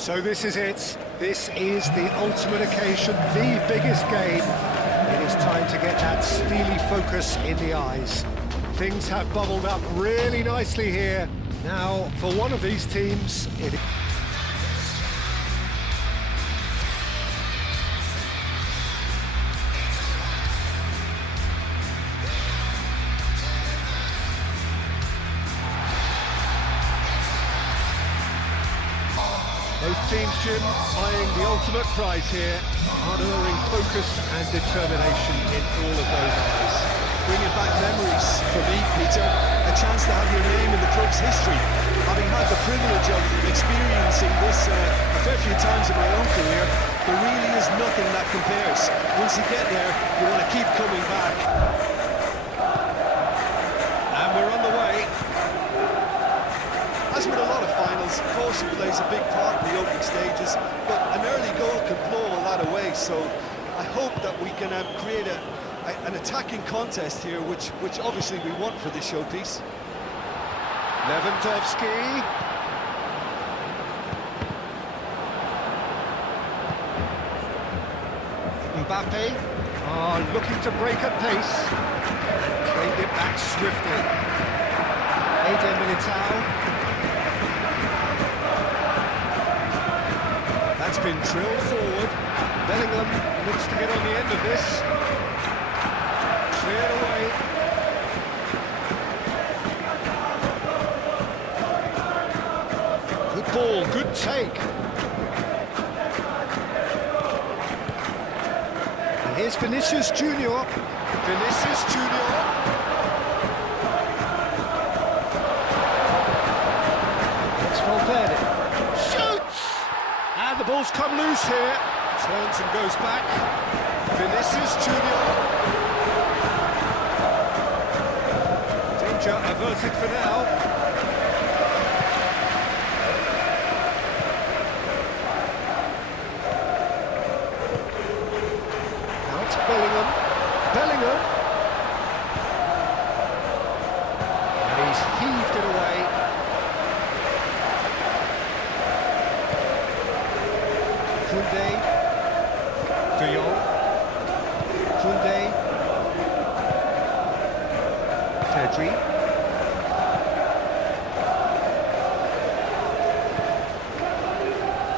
So this is it. This is the ultimate occasion, the biggest game. It is time to get that steely focus in the eyes. Things have bubbled up really nicely here. Now, for one of these teams, it is... Both teams, Jim, eyeing the ultimate prize here, unerring focus and determination in all of those eyes. Bringing back memories for me, Peter, a chance to have your name in the club's history. Having had the privilege of experiencing this a fair few times in my own career, there really is nothing that compares. Once you get there, you want to keep coming back. And we're on the way. As with a lot of finals, caution plays a big part in the opening stages, but an early goal can blow all that away, so I hope that we can create an attacking contest here, which obviously we want for this showpiece. Lewandowski. Mbappe looking to break at pace and claimed it back swiftly. Eden Militao. That's been drilled forward. Bellingham looks to get on the end of this. Cleared away. Good ball, good take. And here's Vinicius Junior. Vinicius Junior. It's Valverde. And the ball's come loose here. Turns and goes back. Vinicius Junior. Danger averted for now. Now it's Bellingham. Bellingham. And he's heaved it away. Koundé, De Jong, Koundé, Pedri,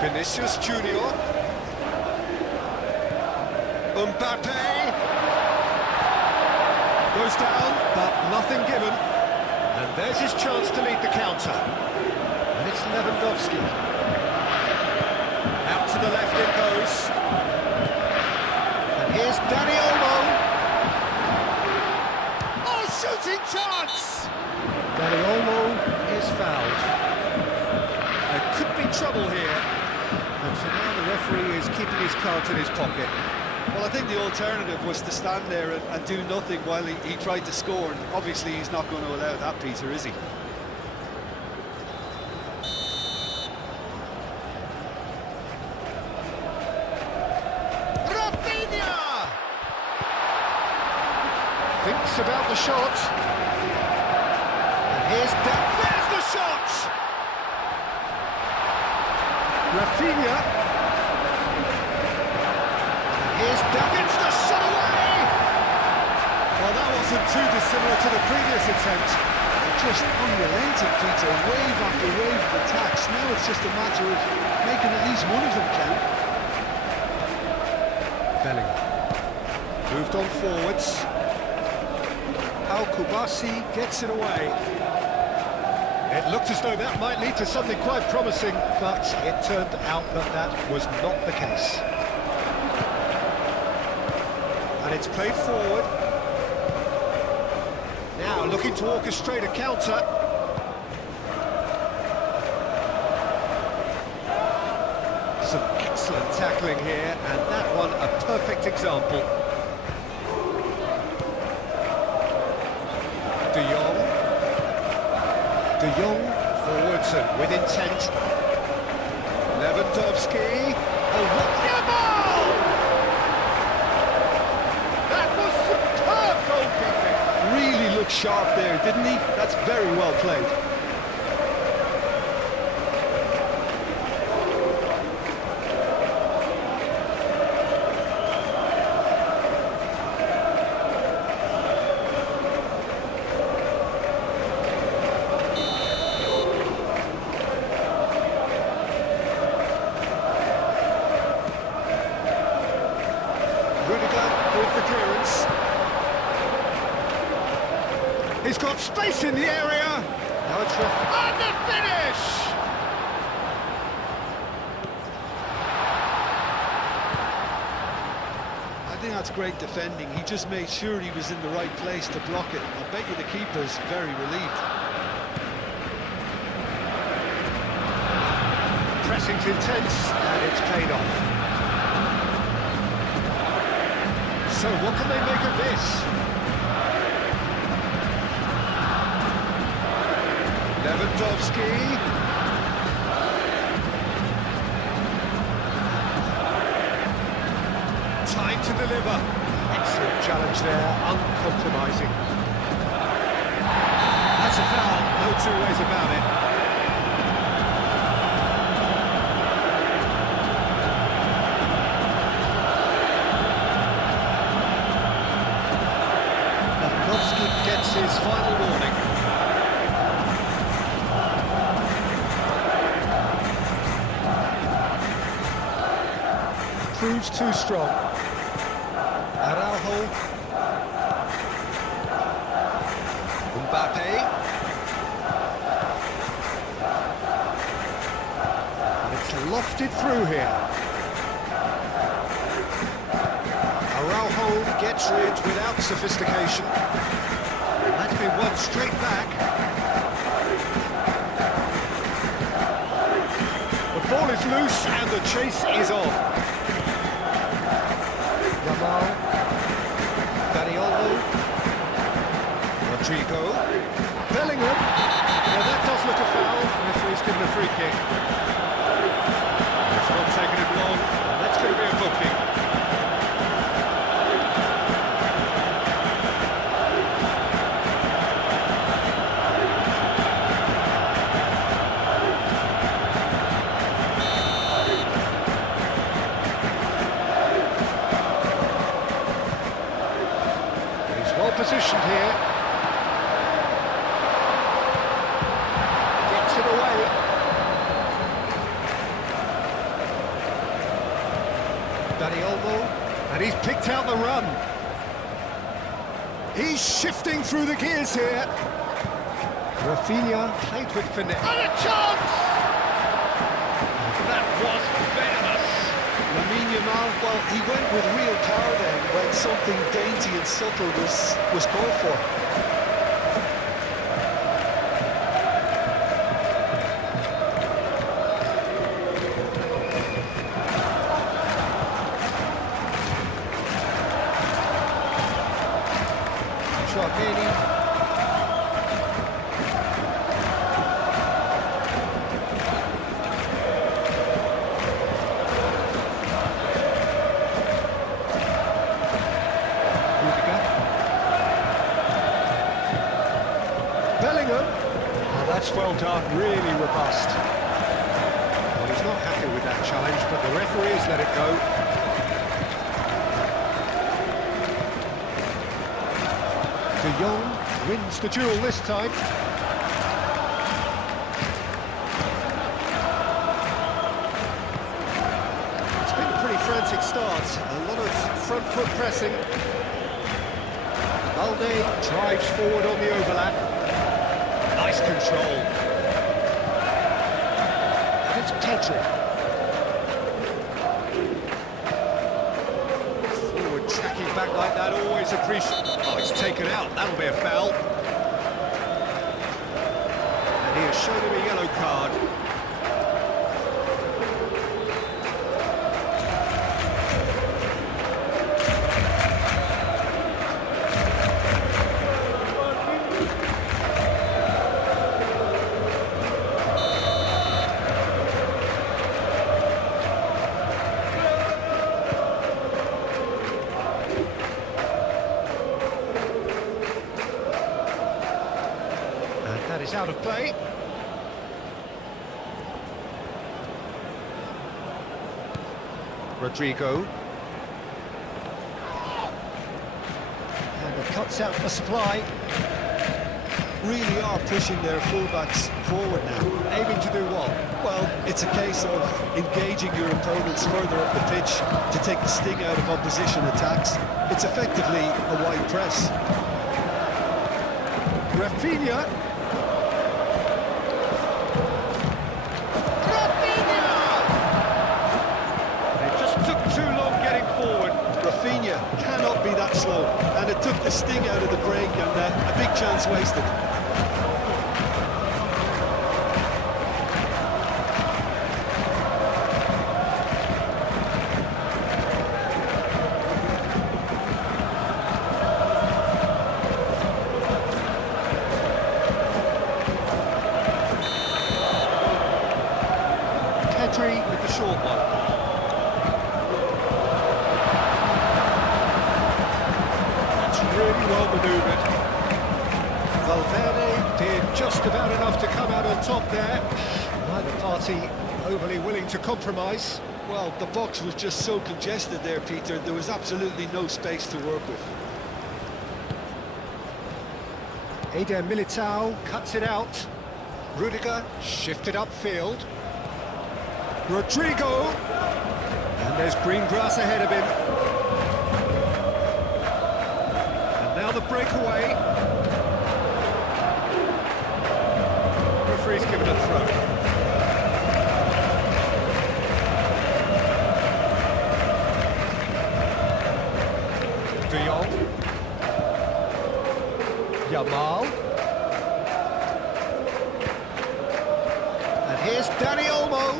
Vinicius Junior, Mbappe, goes down, but nothing given, and there's his chance to lead the counter, and it's Lewandowski. Out to the left it goes. And here's Dani Olmo. Oh, shooting chance! Dani Olmo is fouled. There could be trouble here. And so now the referee is keeping his cards in his pocket. Well, I think the alternative was to stand there and do nothing while he tried to score. And obviously he's not going to allow that, Peter, is he? Thinks about the shot. And here's there's the shot! Rafinha. And here's gets the shot away! Well, that wasn't too dissimilar to the previous attempt. Just unrelenting, Peter. Wave after wave of attacks. Now it's just a matter of making at least one of them count. Bellingham. Moved on forwards. Al-Kubasi gets it away. It looked as though that might lead to something quite promising, but it turned out that that was not the case. And it's played forward. Now looking to orchestrate a counter. Some excellent tackling here, and that one a perfect example. De Jong. De Jong forwards and with intent. Lewandowski. Oh, what a ball! That was superb goalkeeping. Really looked sharp there, didn't he? That's very well played. got space in the area. Now it's and the finish. I think that's great defending. He just made sure he was in the right place to block it. I bet you the keeper's very relieved. Pressing's intense, and it's paid off. So what can they make of this? Lewandowski. Time to deliver. Excellent challenge there, uncompromising. That's a foul, no two ways about it. Gets his final warning. Proves too strong. Araujo. Mbappe. And it's lofted through here. Araujo gets rid without sophistication. That's been won straight back. The ball is loose and the chase is on. Yamal. Daniolo. Rodrigo. Bellingham. Now that does look a foul. The referee's given a free kick. It's not taking it long. That's going to be a booking. Positioned here. Gets it away. Daniolo. And he's picked out the run. He's shifting through the gears here. Rafinha played with finesse. And a chance! That was venomous. Lamine Yamal, well, he went with real power then when something dainty and subtle was called for. Chouameni. Bellingham. Oh, that's well done, really robust. Well, he's not happy with that challenge, but the referee has let it go. De Jong wins the duel this time. It's been a pretty frantic start, a lot of front foot pressing. Balde drives forward on the overlap. Nice control. And it's Pedro. Forward tracking back like that, always appreciate. Oh, it's taken out. That'll be a foul. And he has shown him a yellow card. Is out of play. Rodrigo. And it cuts out the supply. Really are pushing their fullbacks forward now. Aiming to do what? Well, it's a case of engaging your opponents further up the pitch to take the sting out of opposition attacks. It's effectively a wide press. Rafinha. It just took too long getting forward. Rafinha cannot be that slow, and it took the sting out of the break, and a big chance wasted. With the short one. That's really well manoeuvred. Valverde did just about enough to come out on top there. Neither party overly willing to compromise. Well, the box was just so congested there, Peter. There was absolutely no space to work with. Eder Militao cuts it out. Rudiger shifted upfield. Rodrigo, and there's green grass ahead of him. And now the breakaway. Referee's given a throw. De Jong. Yamal. And here's Dani Olmo.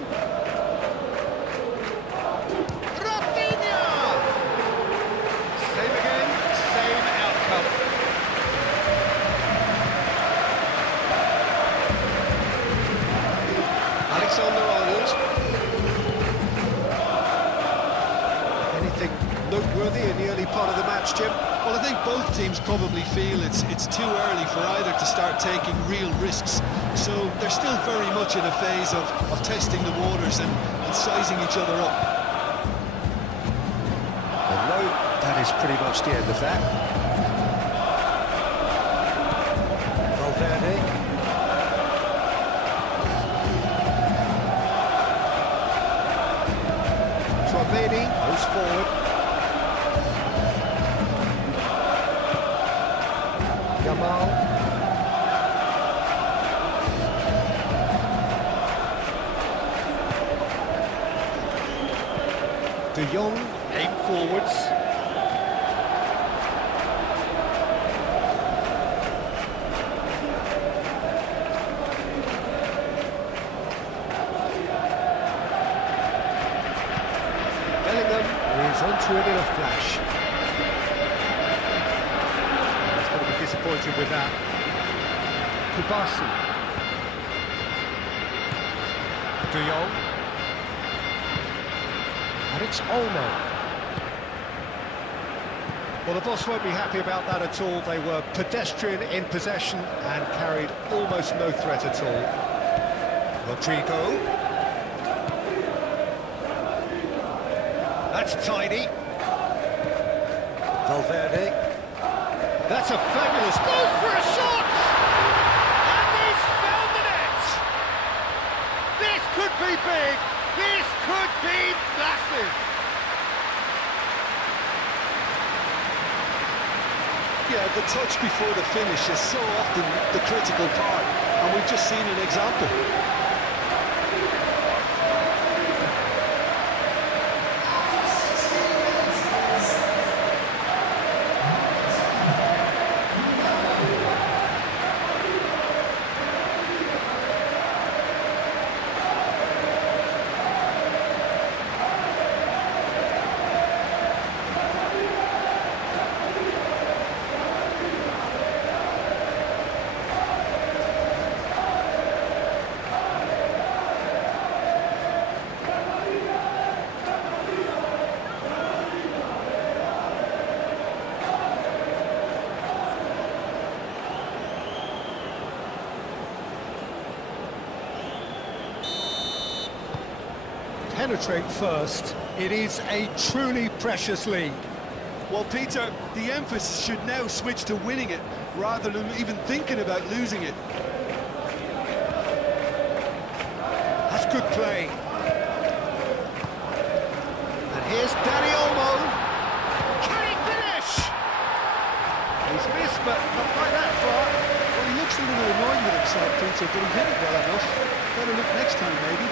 Anything noteworthy in the early part of the match, Jim? Well, I think both teams probably feel it's too early for either to start taking real risks. So they're still very much in a phase of testing the waters and sizing each other up. And no, that is pretty much the end of that. Valverde. Tromeni moves forward. Yamal. De Jong aimed forwards. Is onto it in a flash. He's going to be disappointed with that. Kubasi. De Jong. And it's Olmo. Well, the boss won't be happy about that at all. They were pedestrian in possession and carried almost no threat at all. Rodrigo. That's tidy. Valverde. That's a fabulous ball for a shot! And he's found the net! This could be big. This could be massive. Yeah, the touch before the finish is so often the critical part, and we've just seen an example. Penetrate first. It is a truly precious lead. Well, Peter, the emphasis should now switch to winning it, rather than even thinking about losing it. That's good play. And here's Dani Olmo. Can he finish? He's missed, but not by that far. Well, he looks little annoyed with himself, Peter, but he hit it well enough. Better look next time, maybe.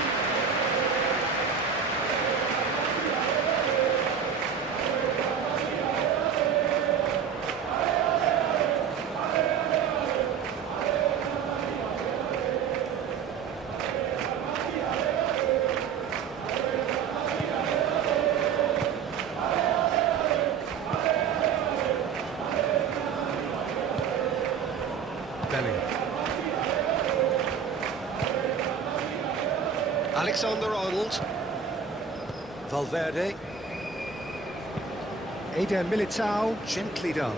Alexander-Arnold. Valverde. Eder Militao, gently done.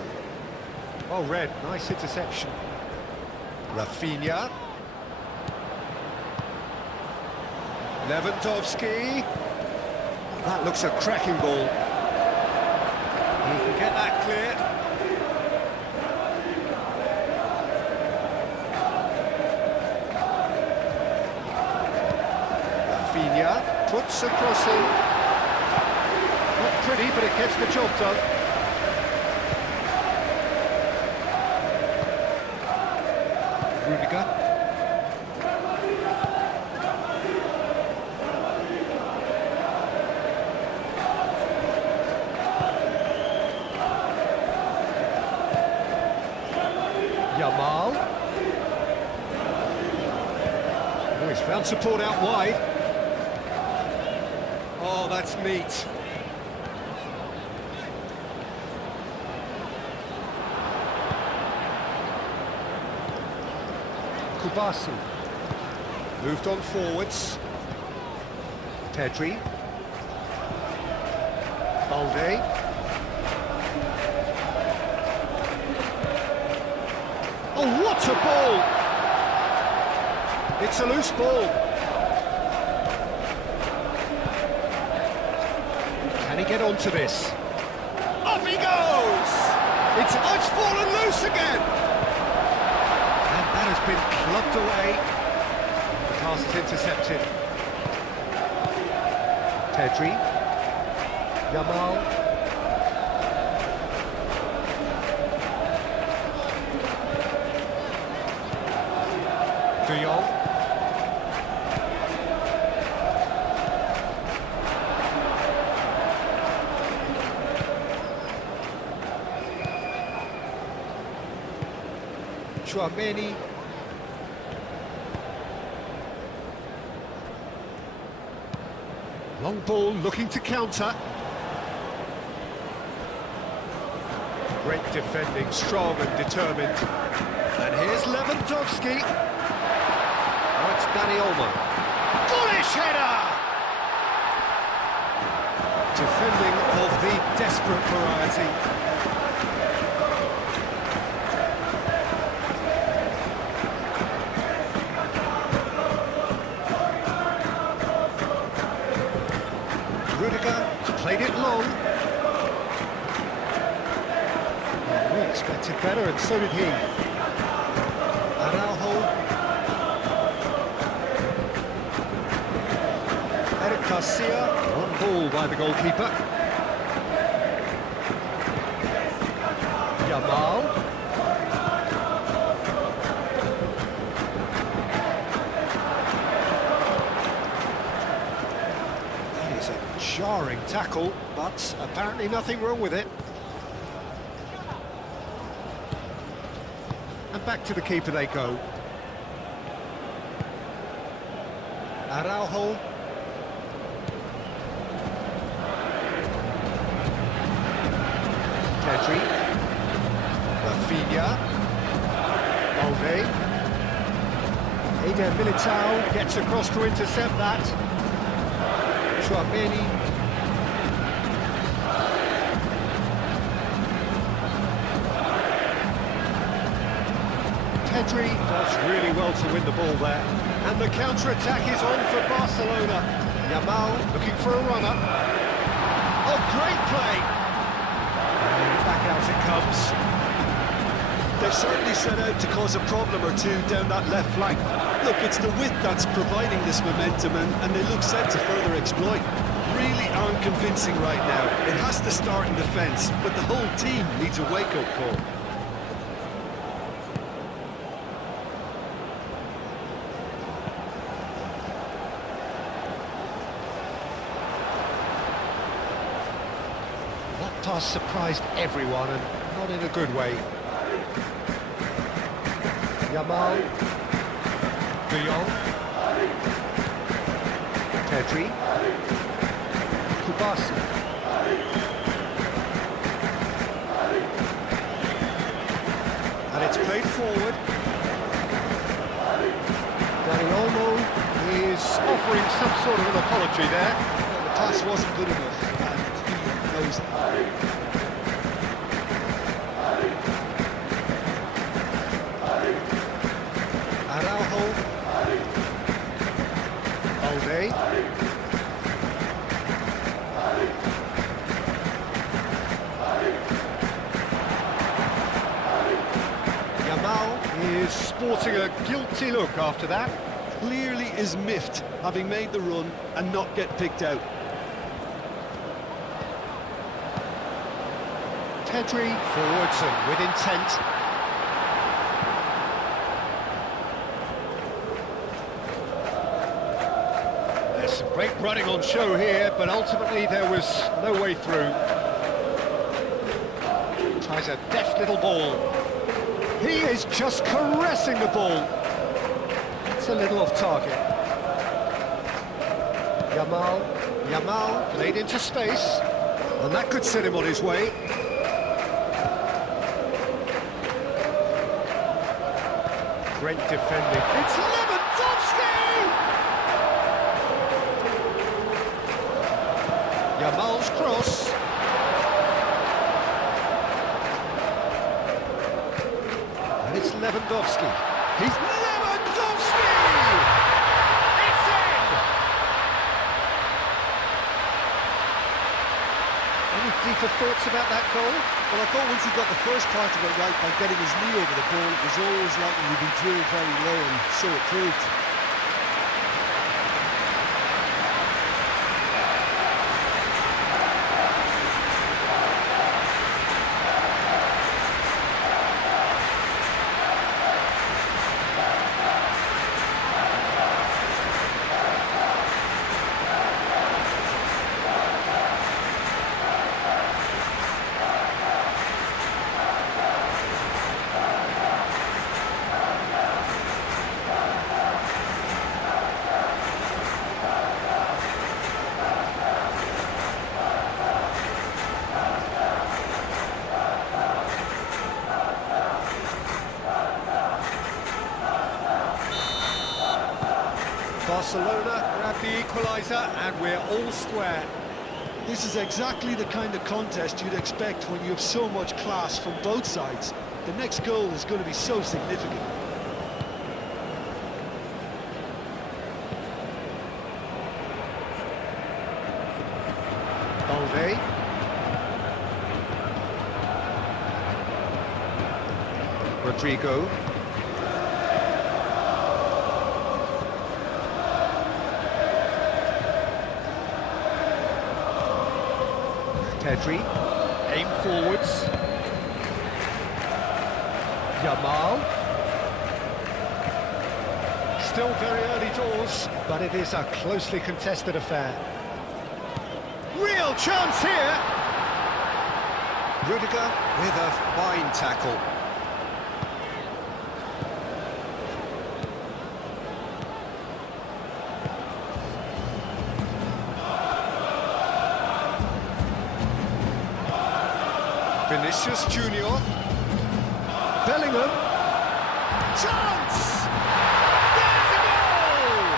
Oh, Red, nice interception. Rafinha. Lewandowski. That looks a cracking ball. He can get that clear. Rafinha puts a cross in. Not pretty, but it gets the job done. Rudiger. Yamal. Oh, he's found support out wide. Oh, that's neat. Kubasi. Moved on forwards. Pedri. Balde. Oh, what a ball! It's a loose ball. Can he get onto this? Off he goes! It's fallen loose again! And that has been clubbed away. The pass is intercepted. Pedri. Yamal. De Jong. Chouameni. Long ball looking to counter. Great defending, strong and determined. And here's Lewandowski. Oh, it's Dani Olmo. Bullish header! Defending of the desperate variety. Rudiger played it long. We expected better, and so did he. Araujo. Garcia, on ball by the goalkeeper. Yamal. That is a jarring tackle, but apparently nothing wrong with it. And back to the keeper they go. Araujo. Pedri. Rafinha. Balde. Eder Militao gets across to intercept that. Chouameni. Pedri does really well to win the ball there. And the counter-attack is on for Barcelona. Yamal looking for a runner. Oh, great play! Back out it comes. They've certainly set out to cause a problem or two down that left flank. Look, it's the width that's providing this momentum, and they look set to further exploit. Really aren't convincing right now. It has to start in defence, but the whole team needs a wake-up call. pass surprised everyone, and not in a good way. Yamal. De Jong. Pedri. Kubasi. And it's played forward. Dani Olmo is offering some sort of an apology there. Well, the pass wasn't good enough, and he knows that. Araujo. Balde. Yamal is sporting a guilty look after that. Clearly is miffed, having made the run and not get picked out. Pedri forwards and with intent. There's some great running on show here, but ultimately there was no way through. Tries a deft little ball. He is just caressing the ball. It's a little off target. Yamal played into space, and that could set him on his way. Great defending. It's Lewandowski! Yamal's cross. And it's Lewandowski. He's Lewandowski! It's in! Any deeper thoughts about that goal? Well, I thought once he got the first part of it right by getting his knee over the ball, it was always likely to be drilled very low, and so it proved. Barcelona grab the equaliser, and we're all square. This is exactly the kind of contest you'd expect when you have so much class from both sides. The next goal is going to be so significant. Balde. Rodrigo. Pedri, aim forwards. Yamal. Still very early doors, but it is a closely contested affair. Real chance here! Rudiger with a fine tackle. Vinicius Junior. Bellingham. Chance! There's a goal!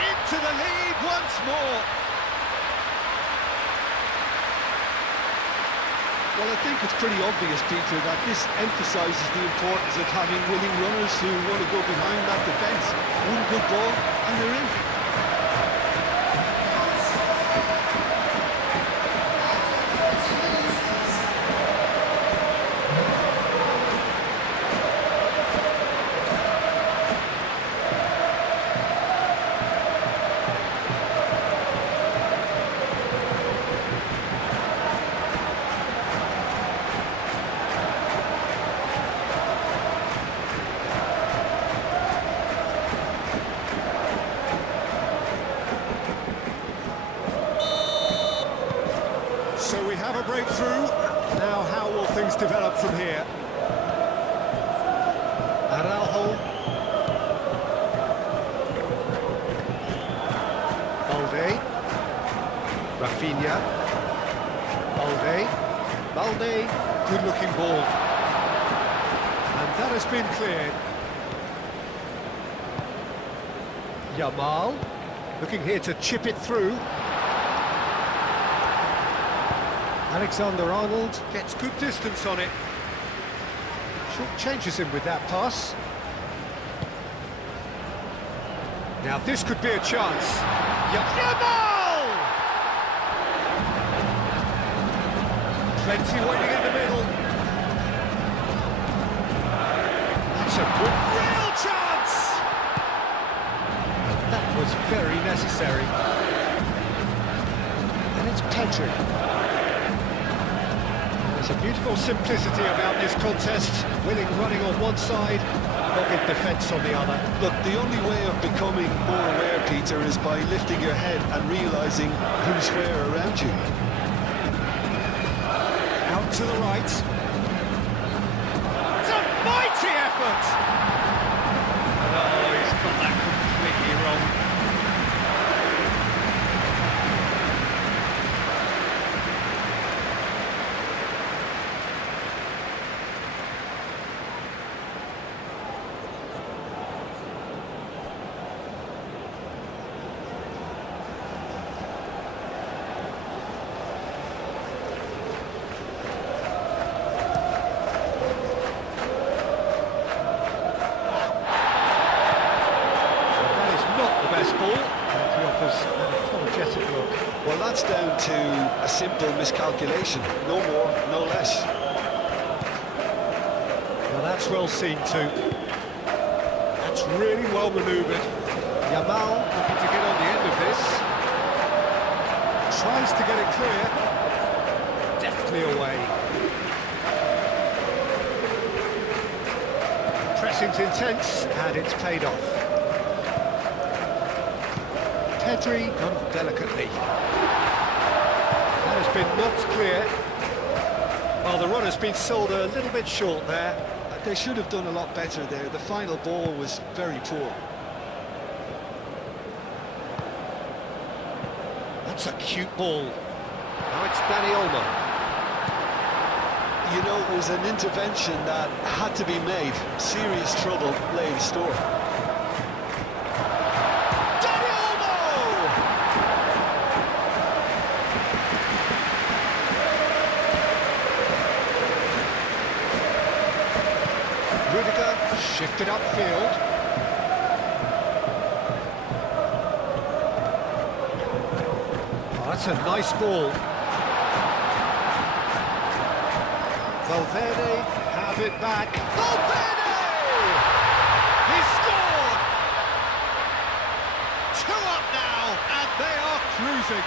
Into the lead once more. Well, I think it's pretty obvious, Peter, that this emphasises the importance of having willing runners who want to go behind that defence. One good ball, and they're in. have a breakthrough. Now how will things develop from here? Araujo. Balde. Rafinha. Balde. Good-looking ball. And that has been cleared. Yamal. Looking here to chip it through. Alexander-Arnold gets good distance on it. Short changes him with that pass. Now this could be a chance. Yamal! Plenty waiting in the middle. That's a good real chance! That was very necessary. And it's Pedri. There's a beautiful simplicity about this contest. Winning running on one side, dogged defence on the other. Look, the only way of becoming more aware, Peter, is by lifting your head and realising who's where around you. Out to the right. It's a mighty effort! Oh, he's got that completely wrong. Well, that's down to a simple miscalculation. No more, no less. Well, that's well seen too. That's really well manoeuvred. Yamal looking to get on the end of this. Tries to get it clear. Deftly away. Pressing's intense, and it's paid off. Pedri done delicately. That has been knocked clear. Well, the run has been sold a little bit short there. They should have done a lot better there. The final ball was very poor. That's a cute ball. Now it's Dani Olmo. You know, it was an intervention that had to be made. Serious trouble lay in store. Shifted upfield. Oh, that's a nice ball. Valverde have it back. Valverde! He scored! 2 up now, and they are cruising.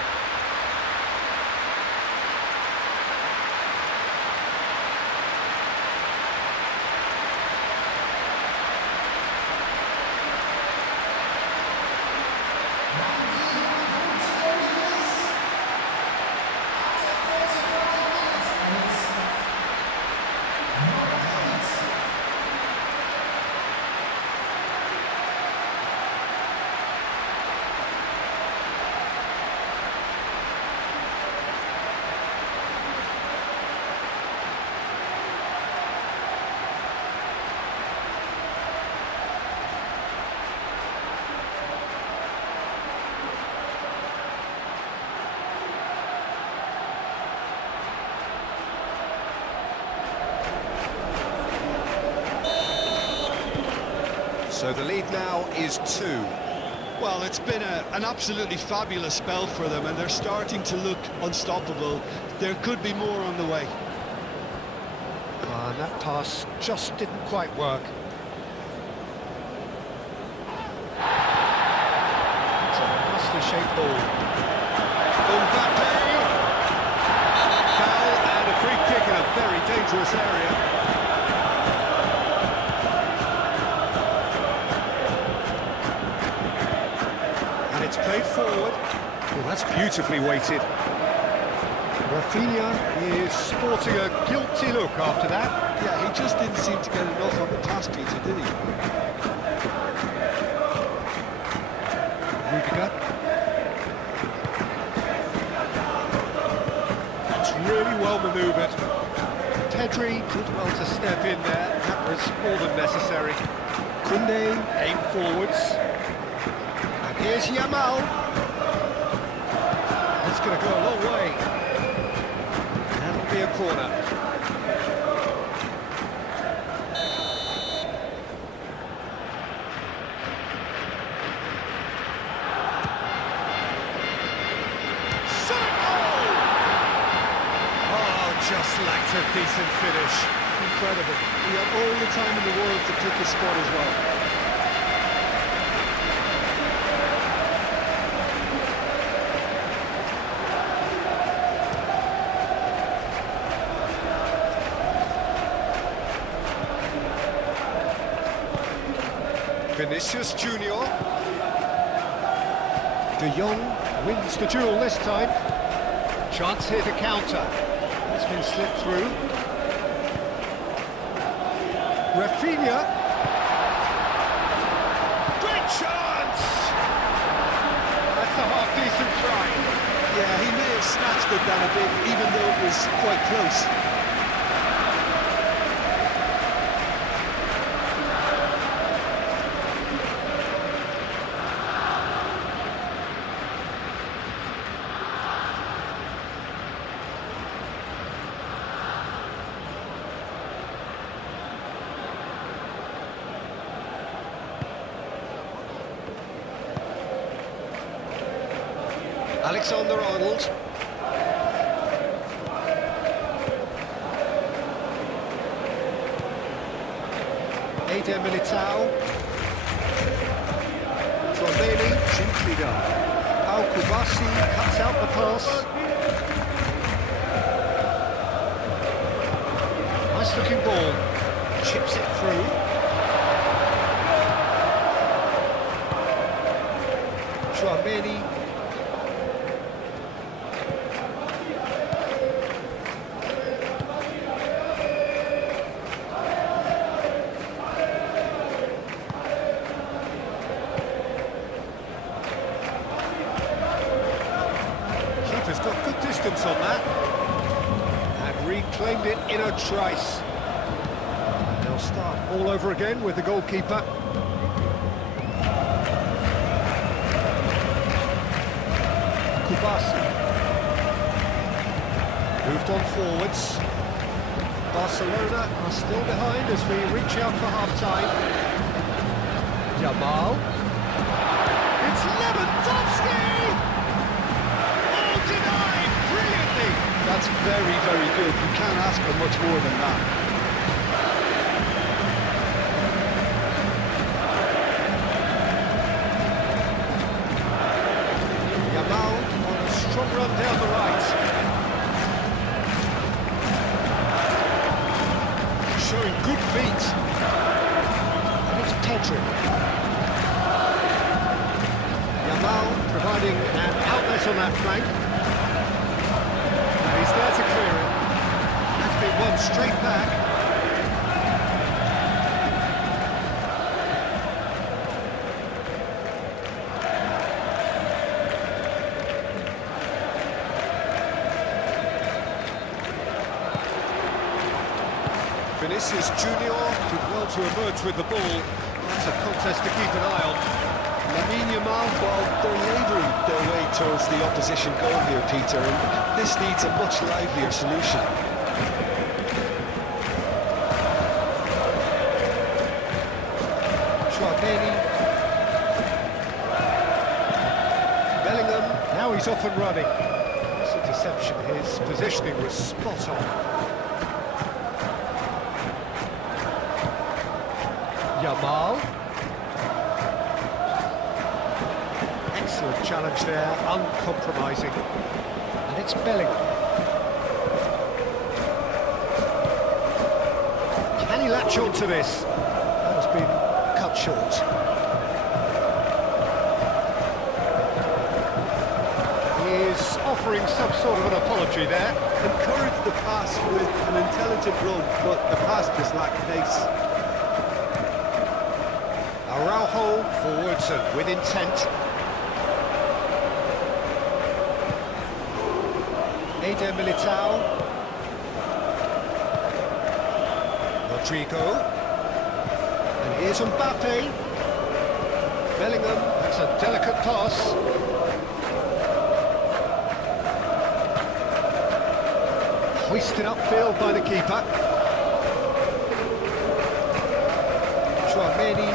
So the lead now is 2. Well, it's been an absolutely fabulous spell for them, and they're starting to look unstoppable. There could be more on the way. And that pass just didn't quite work. It's a nicely shaped ball. Mbappe! Foul and a free kick in a very dangerous area. It's played forward. Oh, that's beautifully weighted. Rafinha is sporting a guilty look after that. Yeah, he just didn't seem to get enough on the pass, Peter, did he? Rudiger. That's really well manoeuvred. Pedri did well to step in there. That was more than necessary. Koundé aim forwards. And here's Yamal. That's going to go a long way. That'll be a corner. Just lacked a decent finish. Incredible. He had all the time in the world to pick his spot as well. Vinicius Junior. De Jong wins the duel this time. Chance here to counter. It's been slipped through. Rafinha. Great chance! That's a half-decent try. Yeah, he may have snatched it down a bit, even though it was quite close. Alexander-Arnold. Eder Militao. Trombeni, gently done. Al Kubasi cuts out the pass. Nice looking ball. Chips it through. Trombeni. Has got good distance on that and reclaimed it in a trice. They'll start all over again with the goalkeeper. Kubasi moved on forwards. Barcelona are still behind as we reach out for half-time. Yamal. It's Lewandowski! Denied brilliantly. That's very, very good. You can't ask for much more than that. Yamal on a strong run down the right. Showing good feet. And it's Pedri. Yamal providing an outlet on that flank. He's there to clear it. That's been won straight back. Vinicius Junior did well to emerge with the ball. That's a contest to keep an eye on. Lamine Yamal, well, they're labouring their way towards the opposition goal here, Peter, and this needs a much livelier solution. Trombeni. Bellingham, now he's off and running. That's a deception, his positioning was spot on. Yamal. Excellent challenge there, uncompromising. And it's Bellingham. Can he latch on to this? That has been cut short. He is offering offering some sort of an apology there. Encouraged the pass with an intelligent run, but the pass just lacked pace. Araujo forwards and with intent. Eder Militao. Rodrigo. And here's Mbappe. Bellingham, that's a delicate pass. Hoisted upfield by the keeper. Chouameni.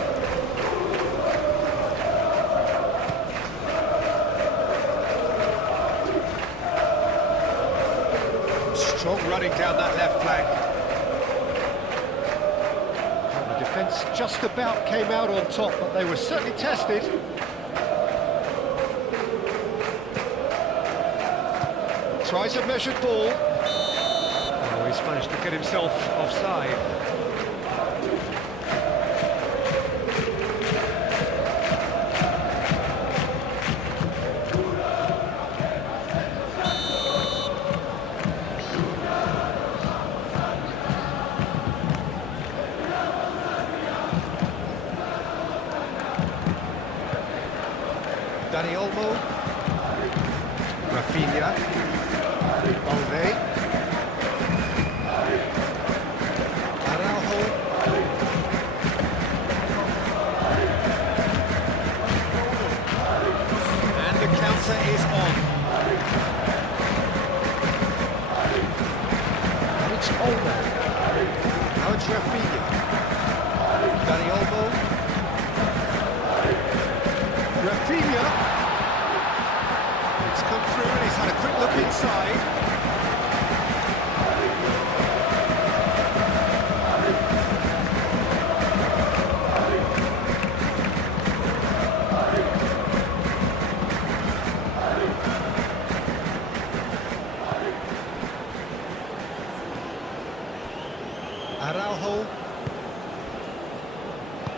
Strong running down that left flank. And the defence just about came out on top, but they were certainly tested. Tries a measured ball. Oh, he's managed to get himself offside. Dani Olmo, Rafinha, Balde, Araujo, and the counter is on. Now it's Olmo, now it's Rafinha, Dani Olmo, Rafinha. It's come through and he's had a quick look inside. Araujo.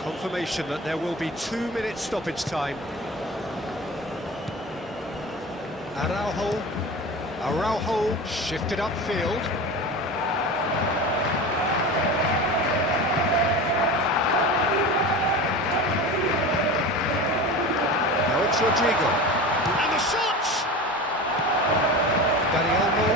Confirmation that there will be 2 minutes stoppage time. Araujo shifted upfield. Now it's Rodrigo. And the shot! Dani Olmo.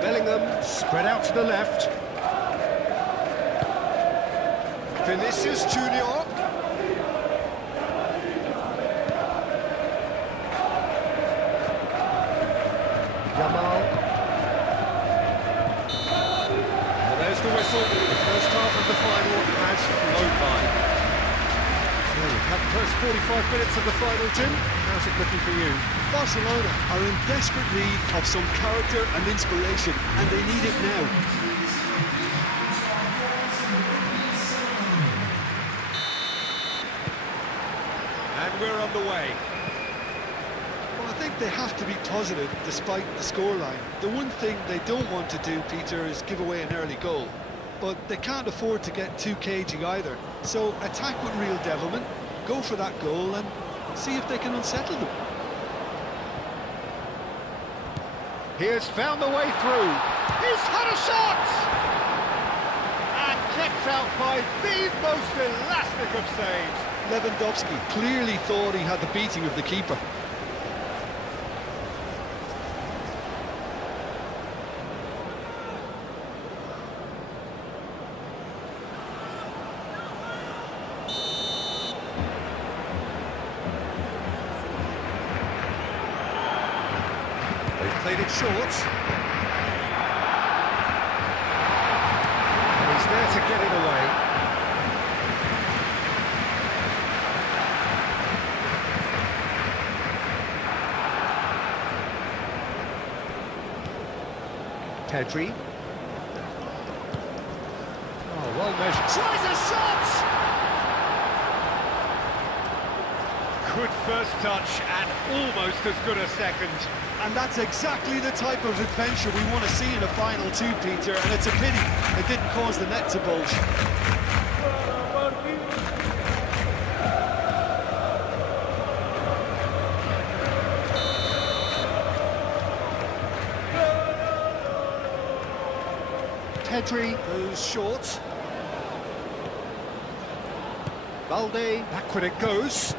Bellingham spread out to the left. Vinicius Junior. Yamal. Well, there's the whistle. The first half of the final has flown by. So we've had the first 45 minutes of the final, Jim. How's it looking for you? Barcelona are in desperate need of some character and inspiration, and they need it now. And we're on the way. Well, I think they have to be positive despite the scoreline. The one thing they don't want to do, Peter, is give away an early goal. But they can't afford to get too cagey either. So attack with real devilment, go for that goal and see if they can unsettle them. He's found the way through. He's had a shot! And kept out by the most elastic of saves. Lewandowski clearly thought he had the beating of the keeper. They've played it short. And he's there to get it away. Pedri. Oh, well measured. Tries a shot! Good first touch and almost as good a second. And that's exactly the type of adventure we want to see in a final too, Peter, and it's a pity it didn't cause the net to bulge. Pedri goes short. Balde, backward it goes.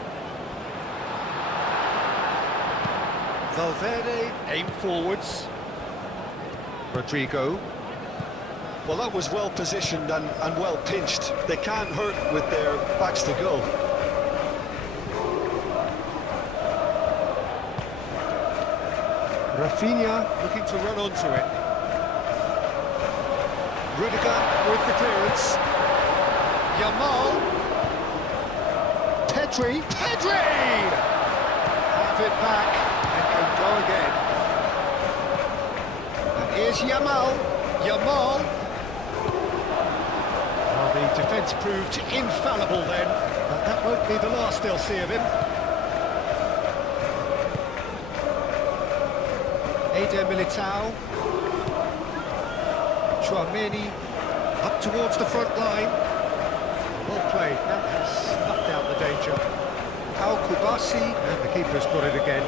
Valverde, aim forwards. Rodrigo. Well, that was well positioned and well pinched. They can't hurt with their backs to goal. Rafinha looking to run onto it. Rudiger with the clearance. Yamal. Pedri! Have it back and can go again. And here's Yamal. Well, the defence proved infallible then, but that won't be the last they'll see of him. Eder Militao. Chouameni up towards the front line. Well played, that has snuffed out the danger. Pau Kubasi, and the keeper's got it again.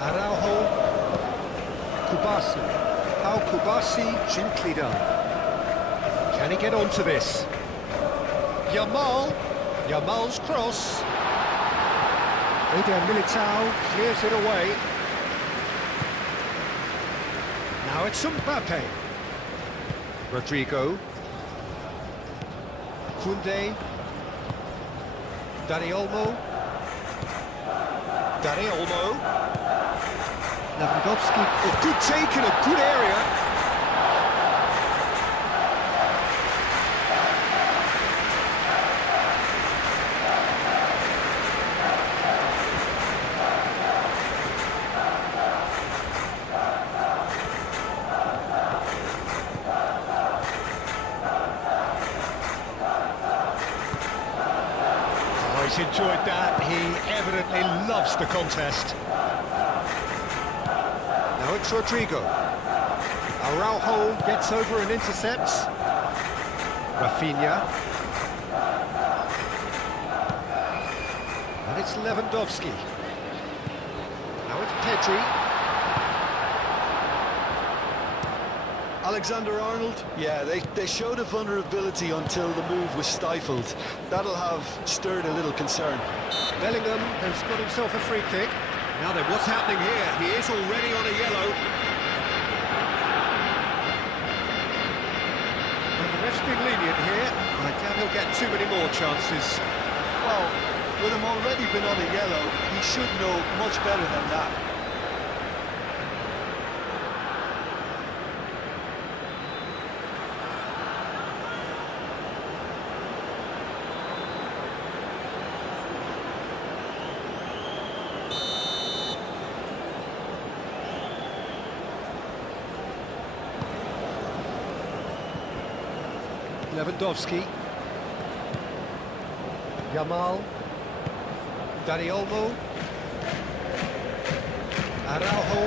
Araujo. Kubasi. Pau Kubasi, gently done. Can he get onto this? Yamal's cross. Eder Militao clears it away. Now it's Mbappe. Rodrigo. Koundé. Dani Olmo. Lewandowski. A good take in a good area. He's enjoyed that. He evidently loves the contest. Now it's Rodrigo. Araujo gets over and intercepts. Rafinha. And it's Lewandowski. Now it's Pedri. Alexander-Arnold, yeah, they showed a vulnerability until the move was stifled. That'll have stirred a little concern. Bellingham has got himself a free kick. Now then, what's happening here? He is already on a yellow. And the ref's been lenient here. I doubt he'll get too many more chances. Well, with him already been on a yellow, he should know much better than that. Lewandowski. Yamal. Dani Olmo. Araujo.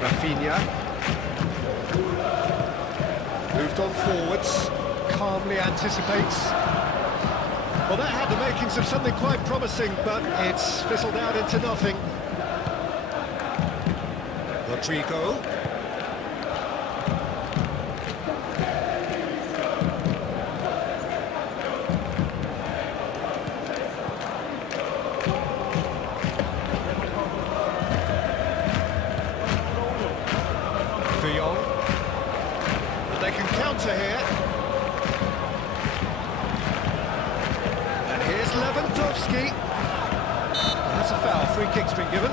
Rafinha. Moved on forwards. Calmly anticipates. Well, that had the makings of something quite promising, but it's fizzled out into nothing. Rodrigo. They can counter here. And here's Lewandowski. That's a foul. Free kick's been given.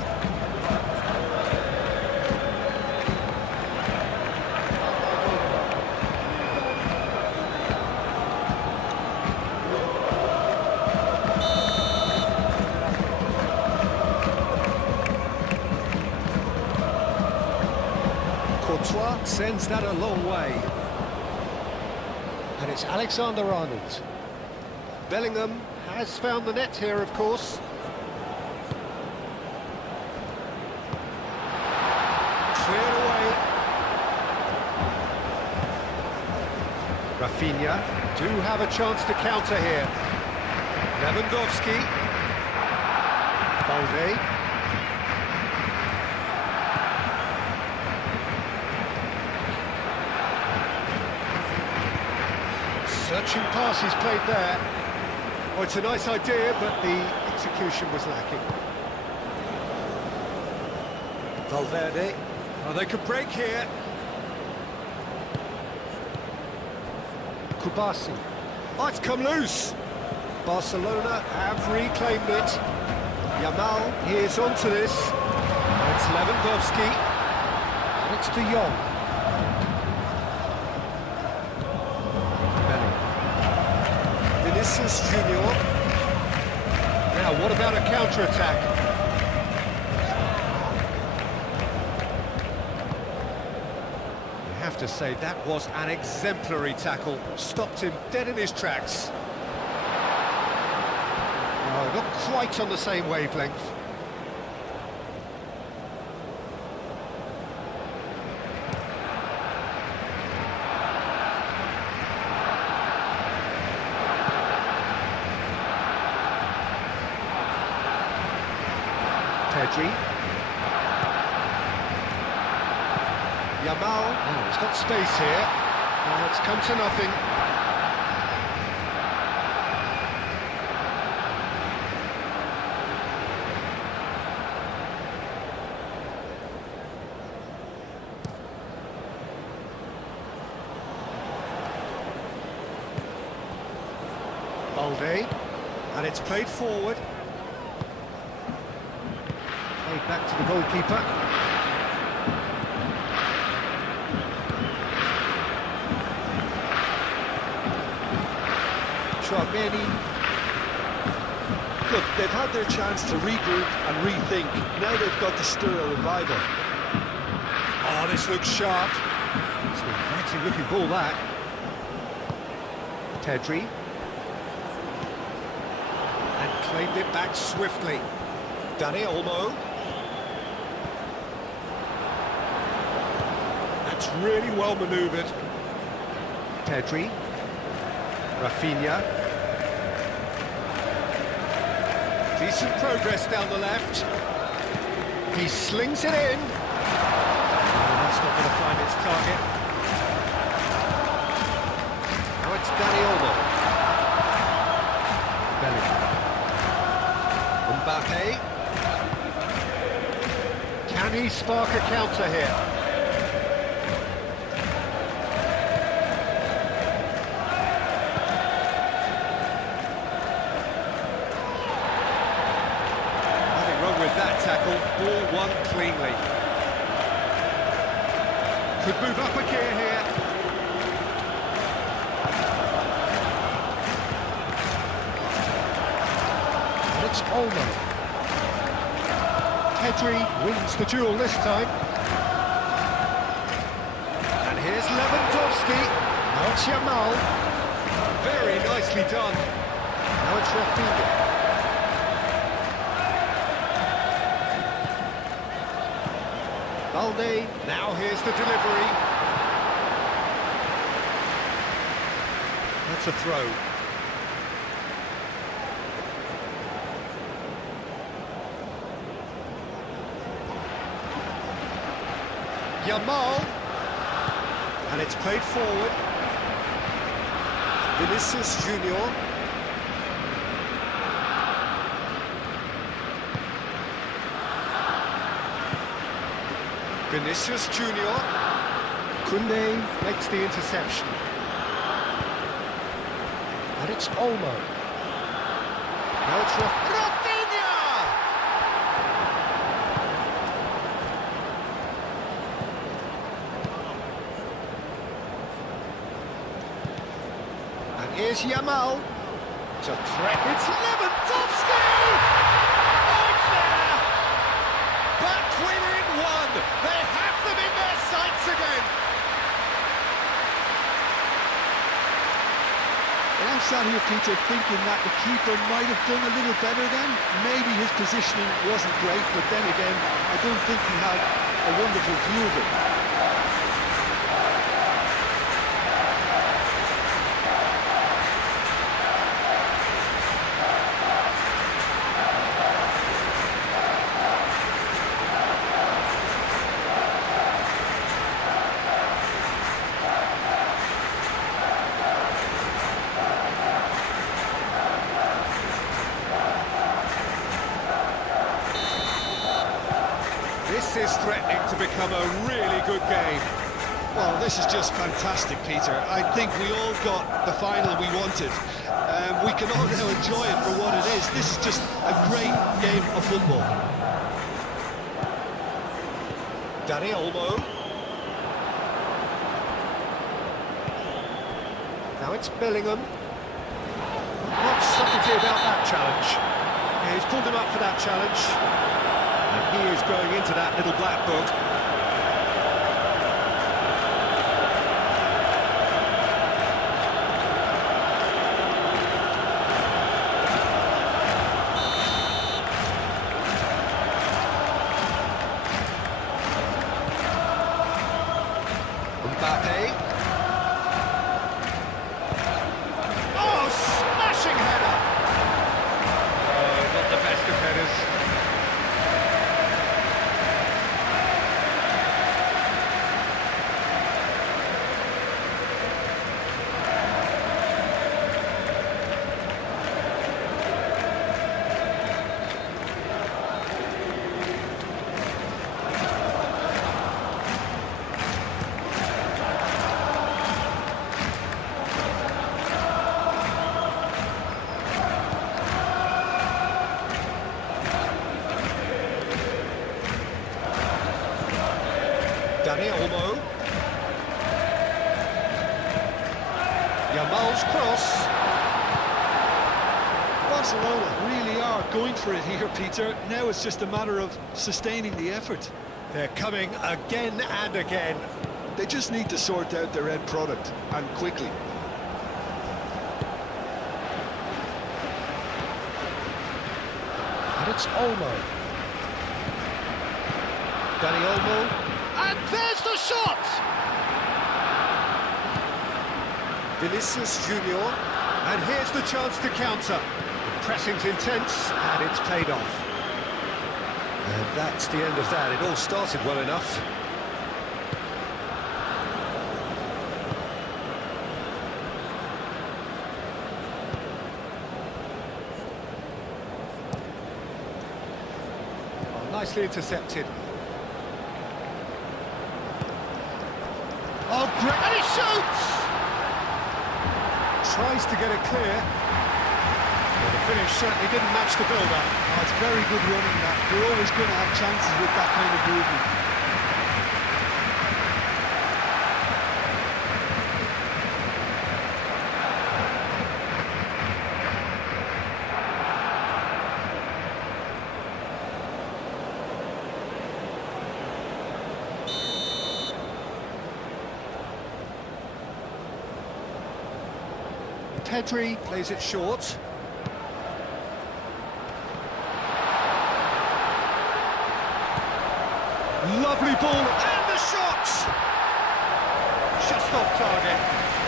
Courtois sends that a long way. And it's Alexander-Arnold. Bellingham has found the net here, of course. Cleared away. Rafinha do have a chance to counter here. Lewandowski. Balde. Searching passes played there. Oh, it's a nice idea, but the execution was lacking. Valverde. Oh, they could break here. Kubasi. Oh, it's come loose. Barcelona have reclaimed it. Yamal, he is onto this. It's Lewandowski. And it's De Jong. Vinicius Junior. Now, what about a counter-attack? I have to say, that was an exemplary tackle. Stopped him dead in his tracks. Oh, not quite on the same wavelength. Pedri. Yamal. Oh, he's got space here. Oh, it's come to nothing. Balde. And it's played forward. Played back to the goalkeeper. Look, they've had their chance to regroup and rethink. Now they've got to stir a revival. Oh, this looks sharp. It's an inviting looking ball, that. Pedri. And claimed it back swiftly. Dani Olmo. That's really well manoeuvred. Pedri. Rafinha. Decent progress down the left. He slings it in. Oh, that's not going to find its target. Now it's Dani Olmo. Bellingham. Mbappe. Can he spark a counter here? That tackle, ball won cleanly. Could move up a gear here. And it's Olmo. Pedri wins the duel this time. And here's Lewandowski. Now it's Yamal. Very nicely done. Now it's Rafinha. Balde, now here's the delivery. That's a throw. Yamal. And it's played forward. Vinicius Junior. Vinicius Junior. Koundé makes the interception. And it's Olmo. Now it's Rafinha! And here's Yamal. It's a threat. It's Lewandowski! Oh, it's there! Back within one. They have them in their sights again. I'm sat here, Peter, thinking that the keeper might have done a little better then. Maybe his positioning wasn't great, but then again, I don't think he had a wonderful view of it. This is threatening to become a really good game. Well, this is just fantastic, Peter. I think we all got the final we wanted. We can all now enjoy it for what it is. This is just a great game of football. Dani Olmo. Now it's Bellingham. Not subtlety about that challenge. Yeah, he's pulled him up for that challenge. And he is going into that little black book. Mbappe. Oh, smashing header! Oh, not the best of headers. Dani Olmo. Yamal's cross. Barcelona really are going for it here, Peter. Now it's just a matter of sustaining the effort. They're coming again and again. They just need to sort out their end product, and quickly. And it's Olmo. Dani Olmo. And there's the shot! Vinicius Junior. And here's the chance to counter. The pressing's intense, and it's paid off. And that's the end of that. It all started well enough. Oh, nicely intercepted. Oh, great! And he shoots! Tries to get it clear. Well, the finish certainly didn't match the build-up. Oh, it's very good running, that. You're always going to have chances with that kind of movement. Pedri plays it short. Lovely ball, and the shot! Just off target.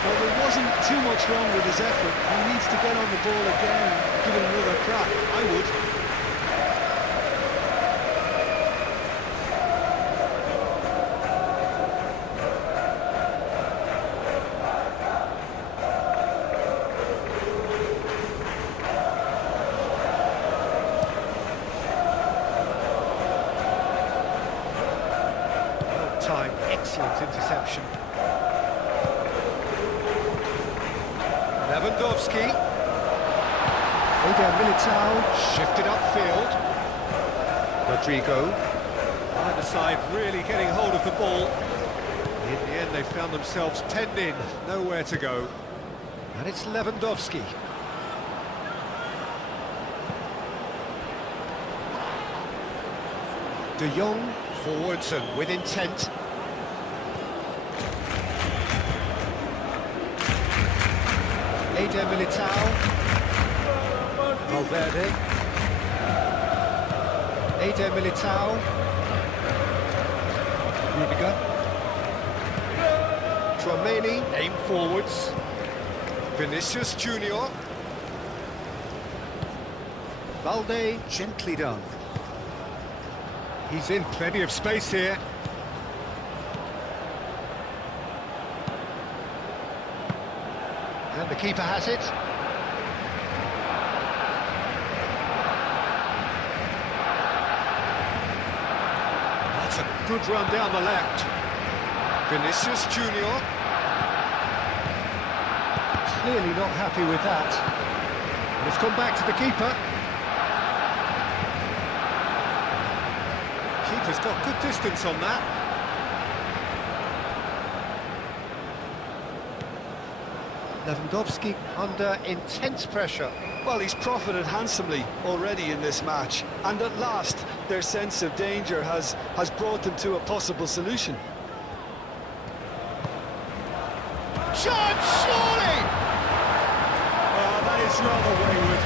Well, there wasn't too much wrong with his effort. He needs to get on the ball again and give it another crack. I would. Time, excellent interception. Lewandowski. Eder Militao shifted upfield. Rodrigo. Either side really getting hold of the ball. In the end, they found themselves penned in, nowhere to go. And it's Lewandowski. De Jong forwards and with intent. Eder Militao. Valverde. Eder Militao. Rudiger. Tchouaméni, aim forwards. Vinicius Junior. Valde, gently done. He's in plenty of space here. And the keeper has it. That's a good run down the left. Vinicius Junior. Clearly not happy with that. And it's gone back to the keeper. Keeper's got good distance on that. Lewandowski under intense pressure. Well, he's profited handsomely already in this match, and at last their sense of danger has brought them to a possible solution. Chance, surely! That is rather wayward.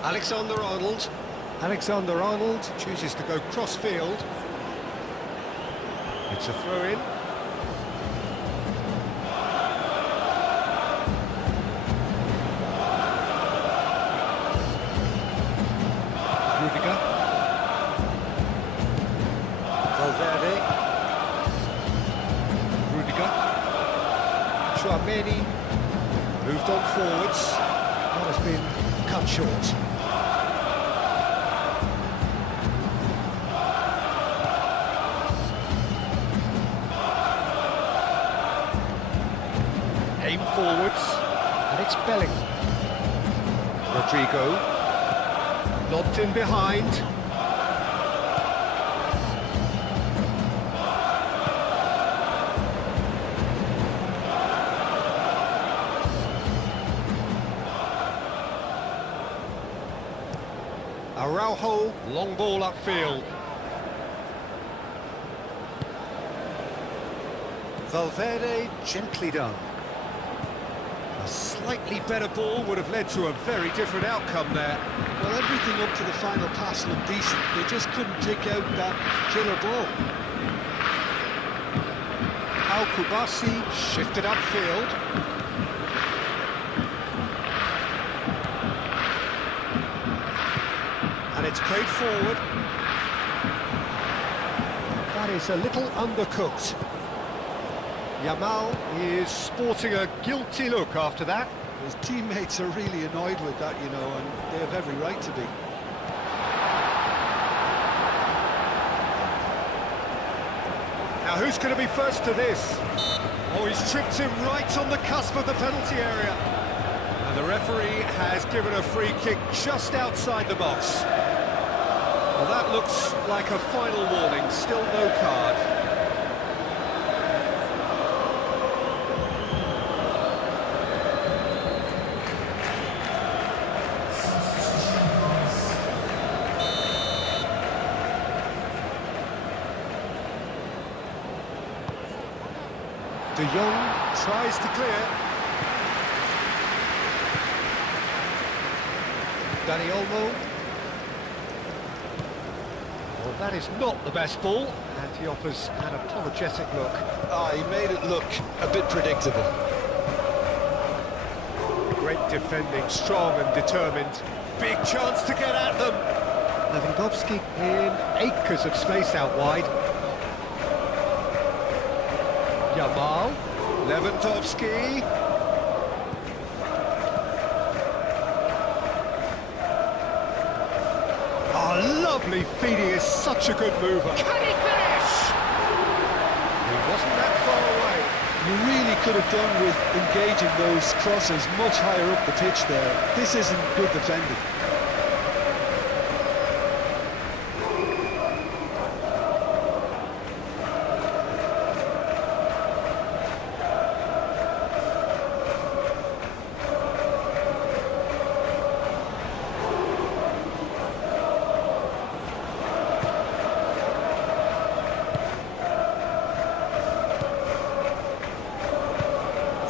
Alexander-Arnold. Alexander-Arnold chooses to go cross-field. It's a throw-in. Rudiger. Valverde. Rudiger. Chouameni. Moved on forwards. That has been cut short. Aim forwards, and it's Bellingham. Rodrigo, lobbed in behind. Araujo, long ball upfield. Valverde, gently done. A slightly better ball would have led to a very different outcome there. Well, everything up to the final pass looked decent. They just couldn't take out that killer ball. Al-Kubasi shifted upfield. And it's played forward. That is a little undercooked. Yamal is sporting a guilty look after that. His teammates are really annoyed with that, you know, and they have every right to be. Now who's going to be first to this? Oh, he's tripped him right on the cusp of the penalty area. And the referee has given a free kick just outside the box. Well, that looks like a final warning, still no card. De Jong tries to clear. Dani Olmo. Well, that is not the best ball, and he offers an apologetic look. He made it look a bit predictable. Great defending, strong and determined. Big chance to get at them. Lewandowski in acres of space out wide. Yamal, Lewandowski. Oh, lovely feed, he is such a good mover. Can he finish? He wasn't that far away. You really could have done with engaging those crosses much higher up the pitch there. This isn't good defending.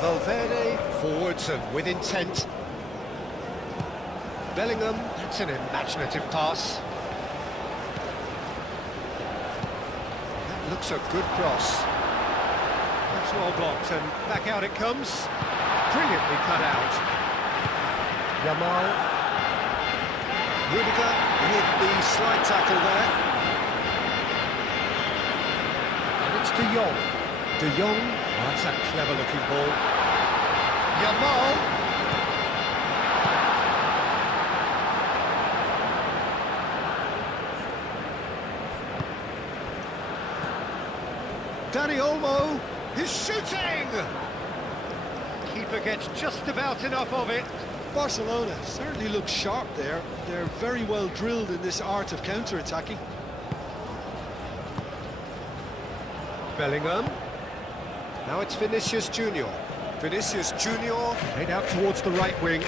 Valverde, forwards and with intent. Bellingham, that's an imaginative pass. That looks a good cross. That's well blocked, and back out it comes. Brilliantly cut out. Yamal. Rudiger with the slide tackle there. And it's De Jong. De Jong. Oh, that's a clever-looking ball. Yamal. Dani Olmo. He's shooting! Keeper gets just about enough of it. Barcelona certainly looks sharp there. They're very well drilled in this art of counter-attacking. Bellingham. Now it's Vinicius Junior. Vinicius Junior played out towards the right wing.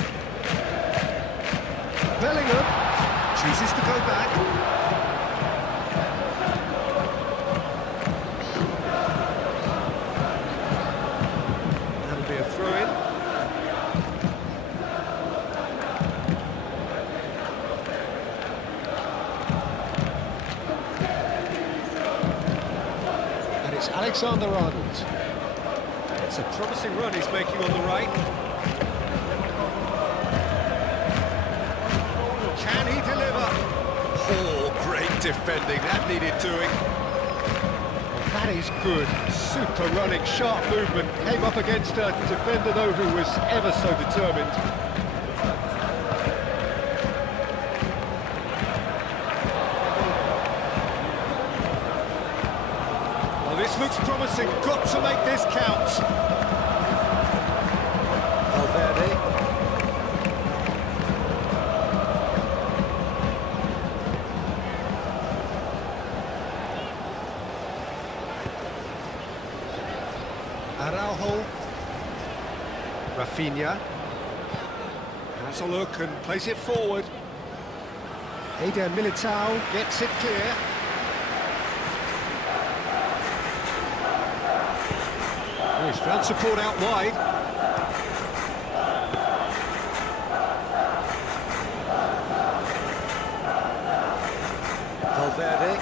Bellingham chooses to go back. That'll be a throw-in. And it's Alexander-Arnold. It's a promising run he's making on the right. Can he deliver? Oh, great defending. That needed doing. That is good. Super running, sharp movement. Came up against a defender, though, who was ever so determined. Well, this looks promising. Got to make this count. Valverde. Araujo. Rafinha. Has a look and plays it forward. Eder Militao gets it clear. Oh, he's found support out wide. Valverde.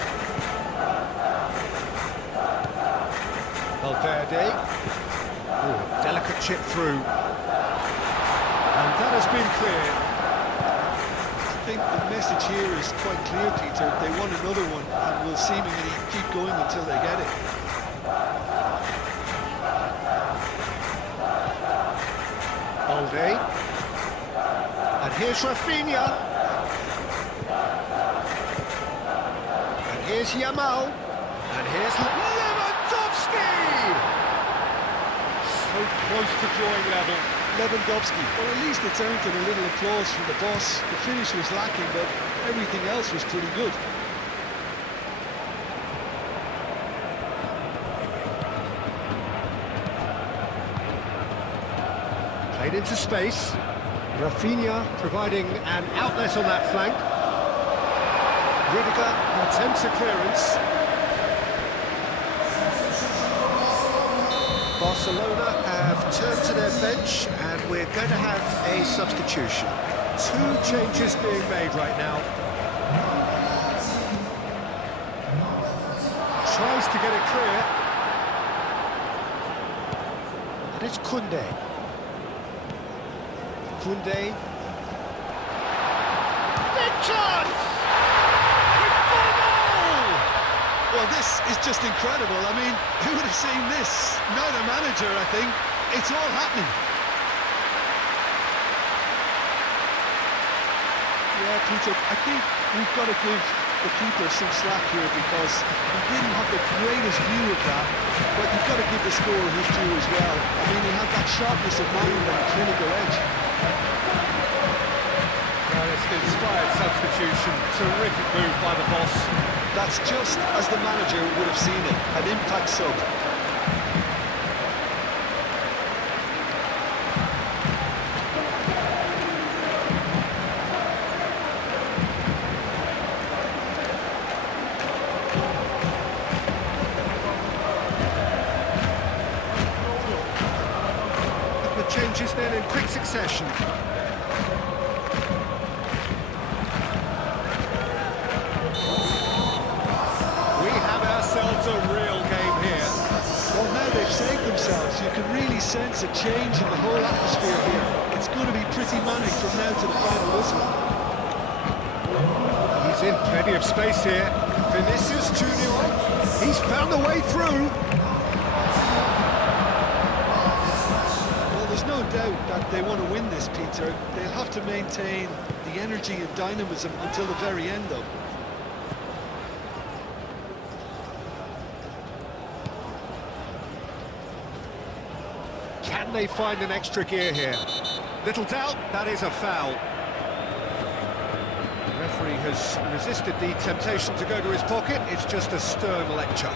Valverde. Oh, delicate chip through. And that has been cleared. I think the message here is quite clear, Peter. They want another one and will seemingly keep going until they get it. Balde. And here's Rafinha. And here's Yamal. And here's Lewandowski! So close to drawing level. Lewandowski, well, at least it's earned a little applause from the boss. The finish was lacking, but everything else was pretty good. Played into space. Rafinha providing an outlet on that flank. Rudiger attempts a clearance. Barcelona have turned to their bench and we're going to have a substitution. Two changes being made right now. Tries to get it clear. And it's Koundé. Koundé. Big chance! We've got a goal! Well, this is just incredible. I mean, who would have seen this? Not a manager, I think. It's all happening. Yeah, Peter, I think we've got to give the keeper some slack here because he didn't have the greatest view of that, but you've got to give the scorer his due as well. I mean, he had that sharpness of mind and clinical edge. Well, it's an inspired substitution. Terrific move by the boss. That's just as the manager would have seen it, an impact sub. The changes then in quick succession. A real game here. Well, now they've saved themselves. You can really sense a change in the whole atmosphere here. It's going to be pretty manic from now to the final whistle. He's in plenty of space here. Vinicius Junior, he's found a way through. Well, there's no doubt that they want to win this, Peter. They'll have to maintain the energy and dynamism until the very end, though. Can they find an extra gear here? Little doubt, that is a foul. The referee has resisted the temptation to go to his pocket. It's just a stern lecture.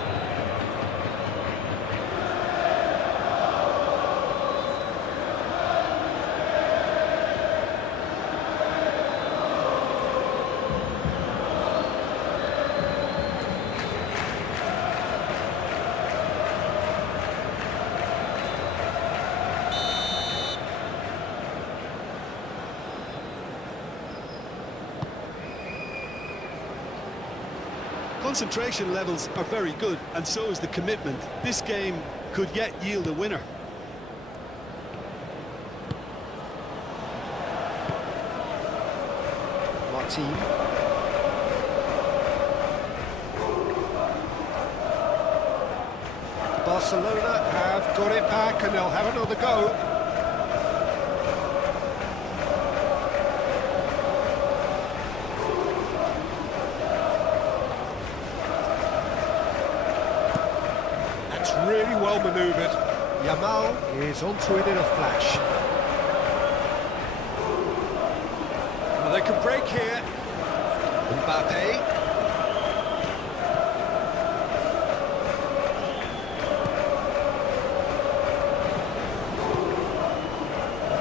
Concentration levels are very good, and so is the commitment. This game could yet yield a winner. Martin. Barcelona have got it back and they'll have another go. Really well manoeuvred. Yamal is onto it in a flash. Well, they can break here. Mbappe.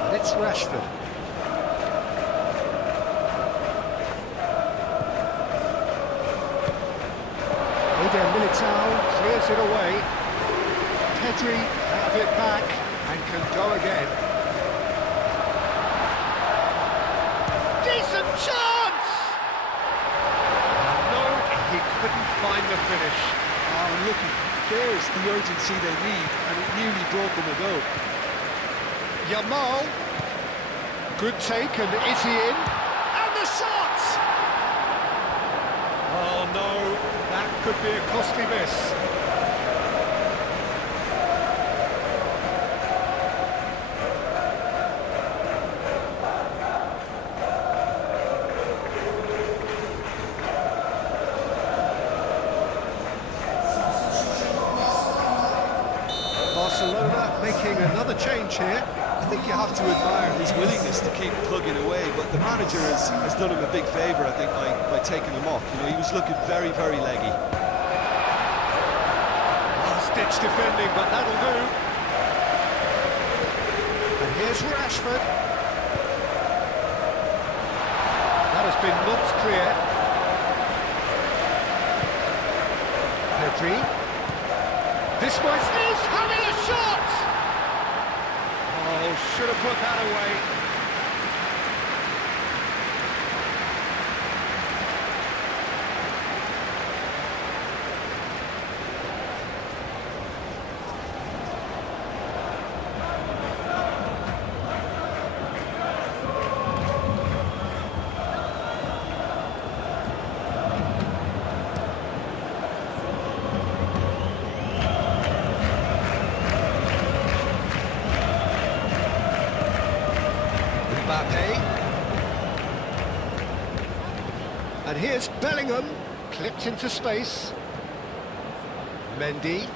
And it's Rashford. Eden Militao clears it away. Pedri have it back and can go again. Decent chance! No, he couldn't find the finish. Oh, look, there's the urgency they need, and it nearly brought them a go. Yamal. Good take, and is he in? And the shot! Oh no, that could be a costly miss. Barcelona making another change here. I think you have to admire his willingness to keep plugging away, but the manager has done him a big favour, I think, by taking him off. You know, he was looking very, very leggy. Last-ditch defending, but that'll do. And here's Rashford. That has been knocked clear. Pedri. This might... He's having a shot! Oh, should have put that away. Mbappe. And here's Bellingham, clipped into space. Mendy.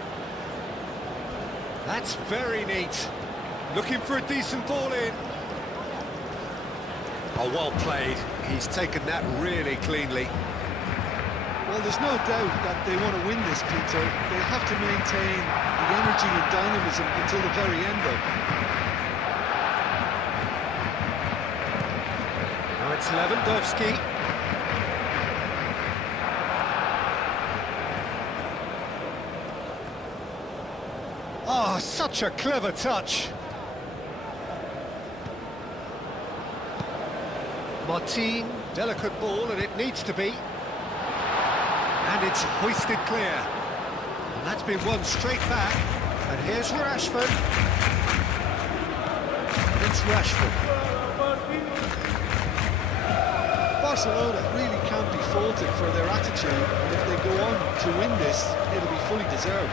That's very neat. Looking for a decent ball in. Oh, well played. He's taken that really cleanly. Well, there's no doubt that they want to win this, Peter. They'll have to maintain the energy and dynamism until the very end, though. Now it's Lewandowski. Oh, such a clever touch. Martin, delicate ball, and it needs to be. And it's hoisted clear. And that's been won straight back. And here's Rashford. it's Rashford. Barcelona really can't be faulted for their attitude, and if they go on to win this, it'll be fully deserved.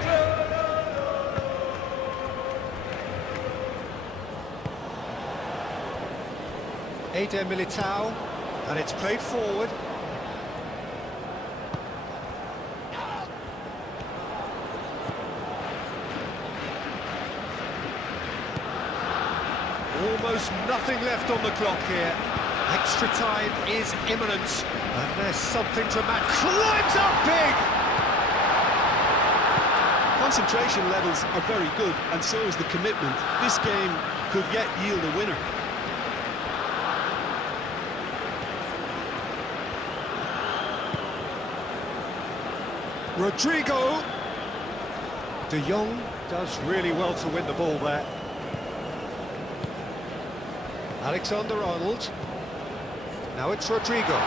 Eder Militao, and it's played forward. Almost nothing left on the clock here. Extra time is imminent, and there's something dramatic. Climbs up big! Concentration levels are very good, and so is the commitment. This game could yet yield a winner. Rodrigo! De Jong does really well to win the ball there. Alexander-Arnold. Now it's Rodrigo.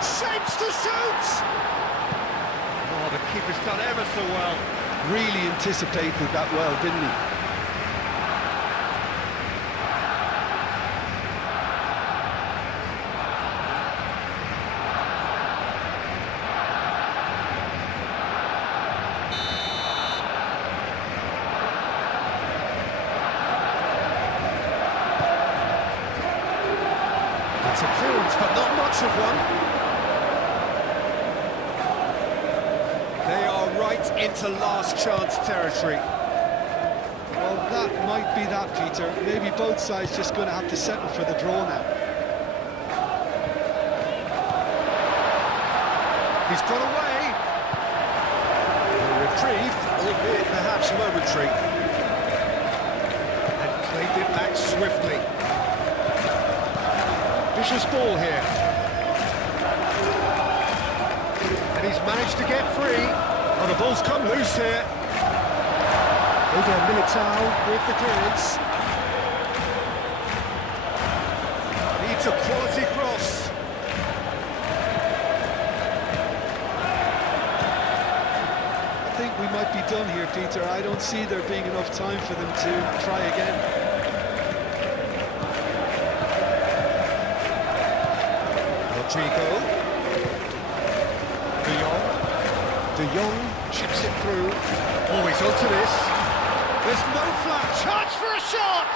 Shapes to shoot! Oh, the keeper's done ever so well. Really anticipated that well, didn't he? It's a clearance, but not much of one. They are right into last chance territory. Well, that might be that, Peter. Maybe both sides just going to have to settle for the draw now. He's got away. A reprieve, albeit perhaps momentary. And played it back swiftly. Vicious ball here. And he's managed to get free. Oh, the ball's come loose here. Eder Militao with the clearance. Needs a quality cross. I think we might be done here, Peter. I don't see there being enough time for them to try again. Rodrigo. De Jong chips it through. Always onto this. There's no flash. Chance for a shot!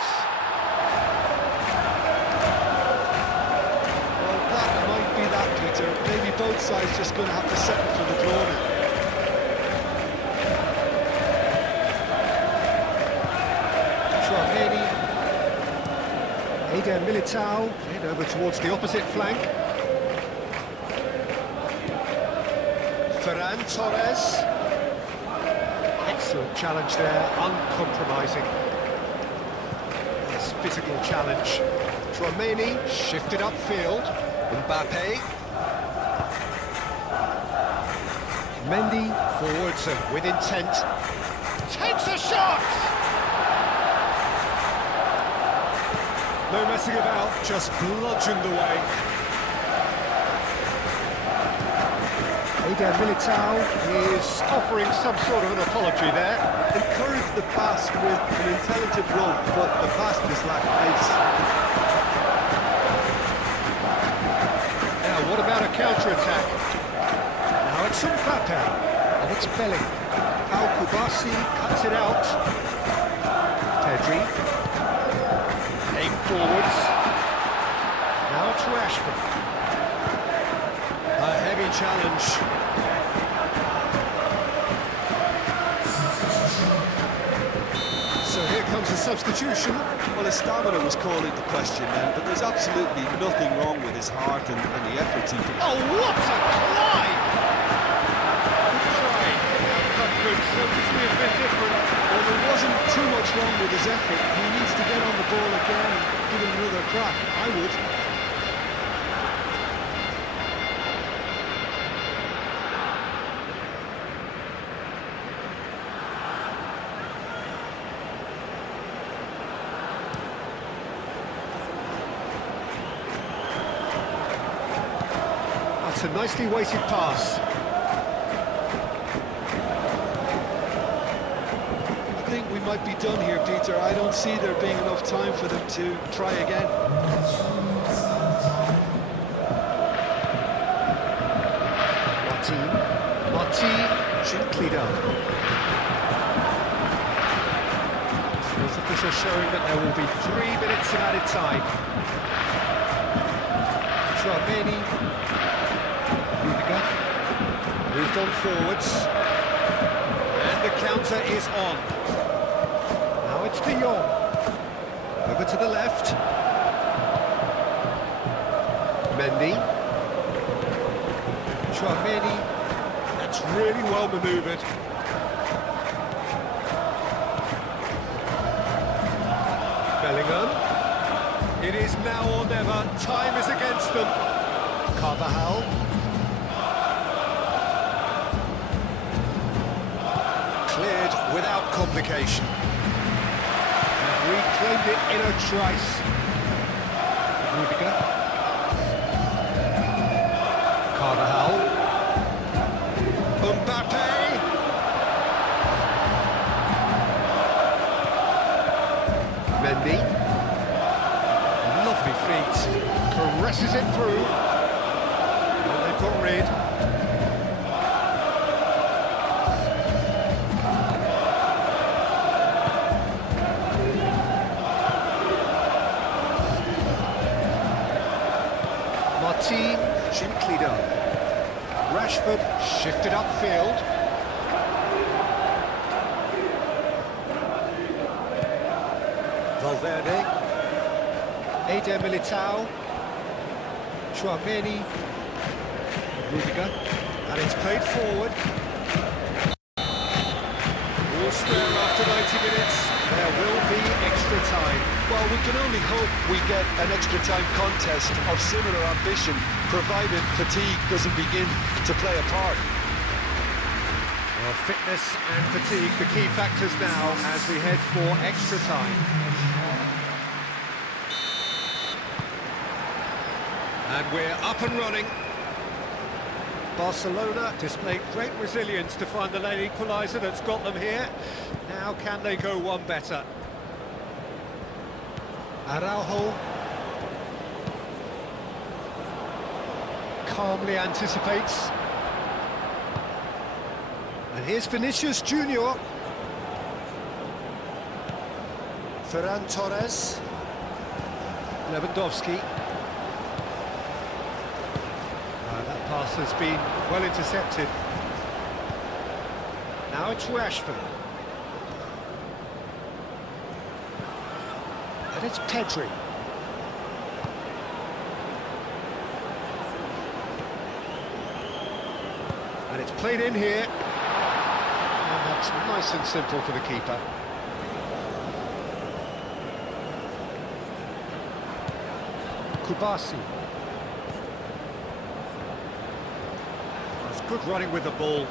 Well, that might be that, Peter. Maybe both sides just going to have to settle for the draw now. Tchouameni. Eder Militao. Played over towards the opposite flank. Ferran Torres. Excellent challenge there, uncompromising. Yes, physical challenge. Tchouameni shifted upfield. Mbappe. Mendy forwards and with intent. Takes a shot! No messing about, just bludgeoned away. Eder Militao is offering some sort of an apology there. Encouraged the pass with an intelligent run, but the pass just lacked pace. Now, what about a counter-attack? Now it's Mbappe. Oh, it's Belling. Pau Kubasi cuts it out. Pedri. Aim forwards. Now it's Rashford. A heavy challenge. So here comes the substitution. Well, his stamina was called into question then, but there's absolutely nothing wrong with his heart and the efforts he put. Oh, what a climb! Good try. Outcome could certainly have been different. Well, there wasn't too much wrong with his effort. He needs to get on the ball again and give it another crack. I would. That's a nicely weighted pass. I think we might be done here, Peter. I don't see there being enough time for them to try again. Martin, gently done. Fourth official showing that there will be 3 minutes of added time. Tchouaméni, Rudiger, moved on forwards, and the counter is on. Now it's De Jong, over to the left. Mendy, Tchouaméni, that's really well manoeuvred. Bellingham, it is now or never, time is against them. Carvajal, cleared without complication. And reclaimed it in a trice. Rudiger, Carvajal, Mbappe, Mendy, lovely feet, caresses it through, and they've got rid. Martin, gently done. Rashford shifted upfield. Valverde, Eder Militao, Tchouaméni, Rudiger, and it's played forward. All square after 90 minutes, there will be extra time. Well, we can only hope we get an extra time contest of similar ambition, provided fatigue doesn't begin to play a part. Well, fitness and fatigue, the key factors now as we head for extra time. And we're up and running. Barcelona displayed great resilience to find the late equaliser that's got them here. Now can they go one better? Araujo calmly anticipates. And here's Vinicius Junior. Ferran Torres. Lewandowski. That pass has been well intercepted. Now it's Rashford. And it's Pedri. And it's played in here. And that's nice and simple for the keeper. Kubasi. That's good running with the ball.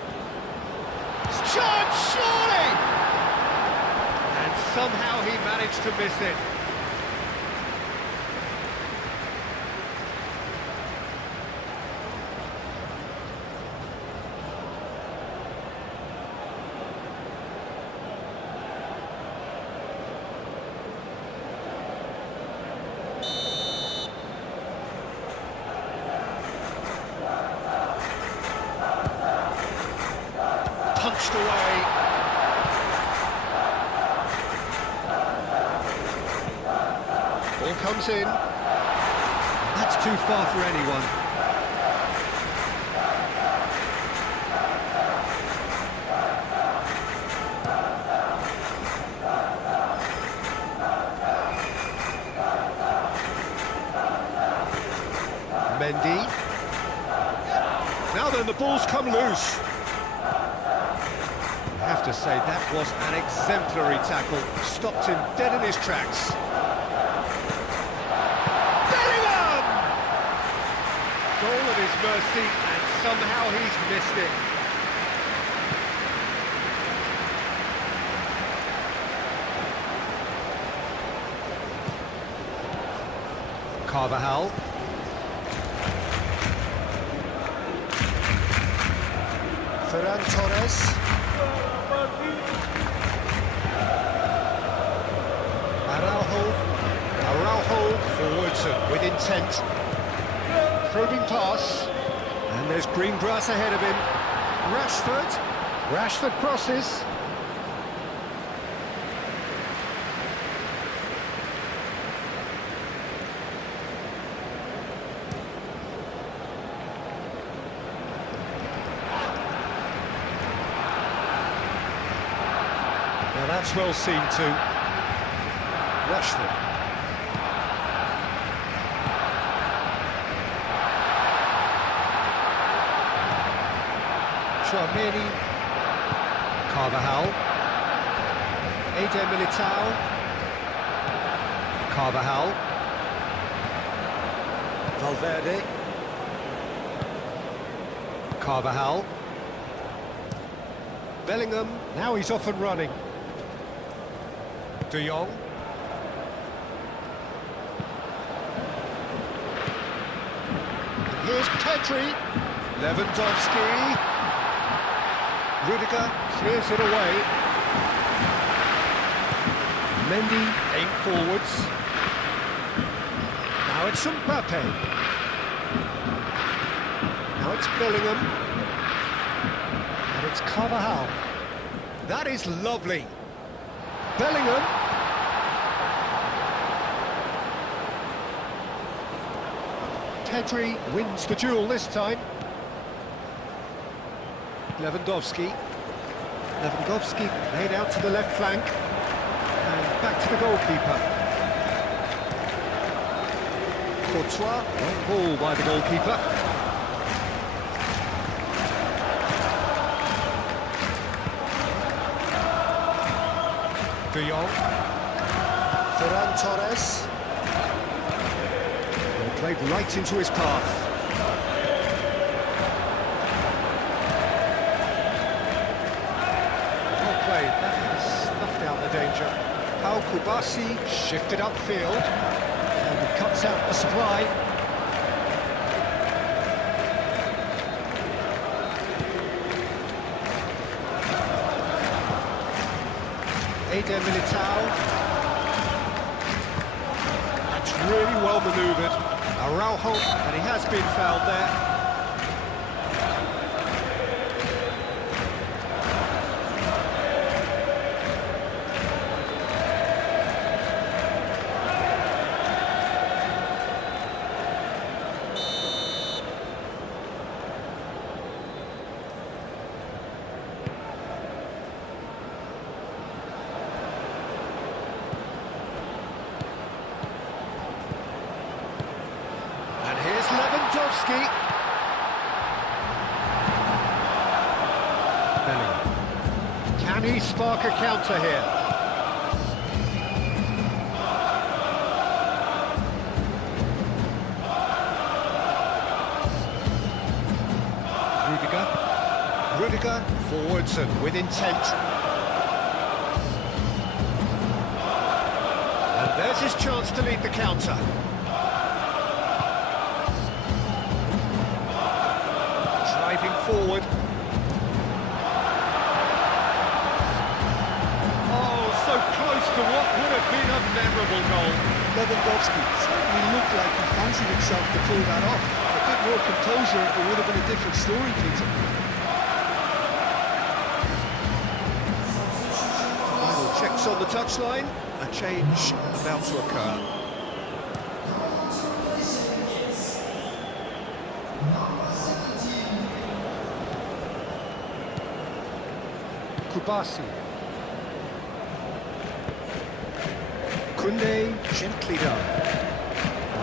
Shot, surely! And somehow he managed to miss it. Punched away. Ball comes in. That's too far for anyone. Mendy. Now then, the ball's come loose. I have to say, that was an exemplary tackle. Stopped him dead in his tracks. Bellingham! Goal at his mercy, and somehow he's missed it. Carvajal. Ferran Torres. Forwardson with intent. Probing pass. And there's green grass ahead of him. Rashford crosses. Now that's well seen too. Rashford. Tchouameni, Carvajal, Eder Militao, Carvajal, Valverde, Carvajal, Bellingham, now he's off and running. De Jong. And here's Pedri, Lewandowski. Rudiger clears it away. Mendy aimed forwards. Now it's Mbappe. Now it's Bellingham. And it's Carvajal. That is lovely. Bellingham. Pedri wins the duel this time. Lewandowski laid out to the left flank and back to the goalkeeper. Courtois, long ball by the goalkeeper. De Jong, Ferran Torres, and played right into his path. That has snuffed out the danger. Pau Kubasi shifted upfield and he cuts out the supply. Eder Militao. That's really well manoeuvred. Araujo, and he has been fouled there. Lewandowski. Bellingham. Can he spark a counter here? Rudiger, Forwardson with intent. And there's his chance to lead the counter. Forward. Oh, so close to what would have been a memorable goal. Lewandowski certainly looked like he fancied himself to pull that off. A bit more composure, it would have been a different story, Peter. Final checks on the touchline. A change about to occur. Kubasi. Koundé, gently done.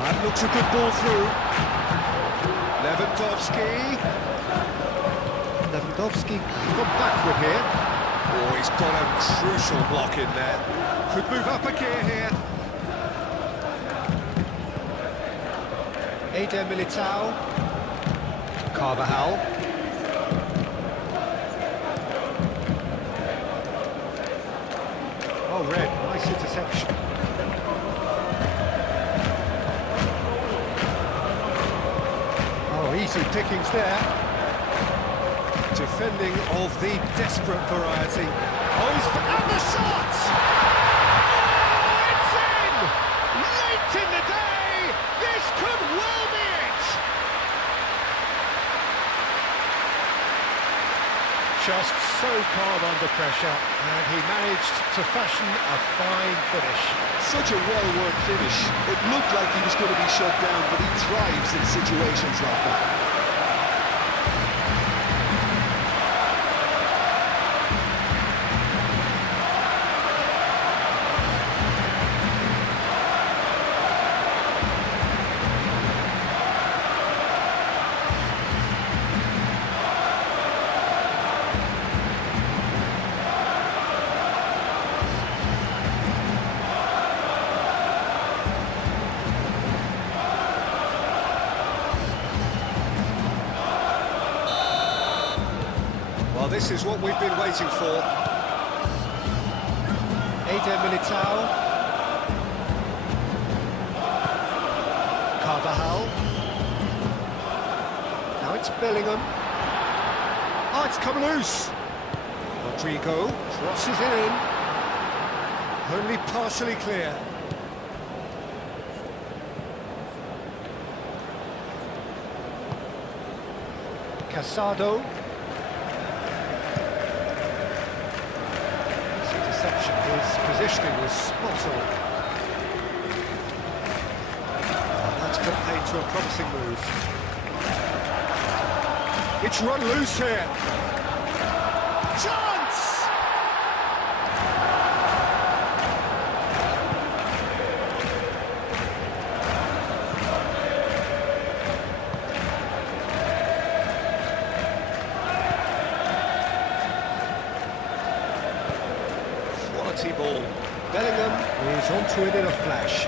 That looks a good ball through. Lewandowski gone backward here. Oh, he's got a crucial block in there. Could move up a gear here. Eder Militao. Carvajal. Oh, red, nice interception. Oh, easy pickings there. Defending of the desperate variety. Oh, he's and the shot! Oh, it's in! Late in the day, just so calm under pressure, and he managed to fashion a fine finish. Such a well-worked finish. It looked like he was going to be shut down, but he thrives in situations like that. Well, this is what we've been waiting for. Eder Militao. Carvajal. Now it's Bellingham. Oh, it's come loose. Rodrigo crosses it in. Only partially clear. Casado. His positioning was spot on. That's going to play to a promising move. It's run loose here. Chance! Ball. Bellingham is onto it in a flash.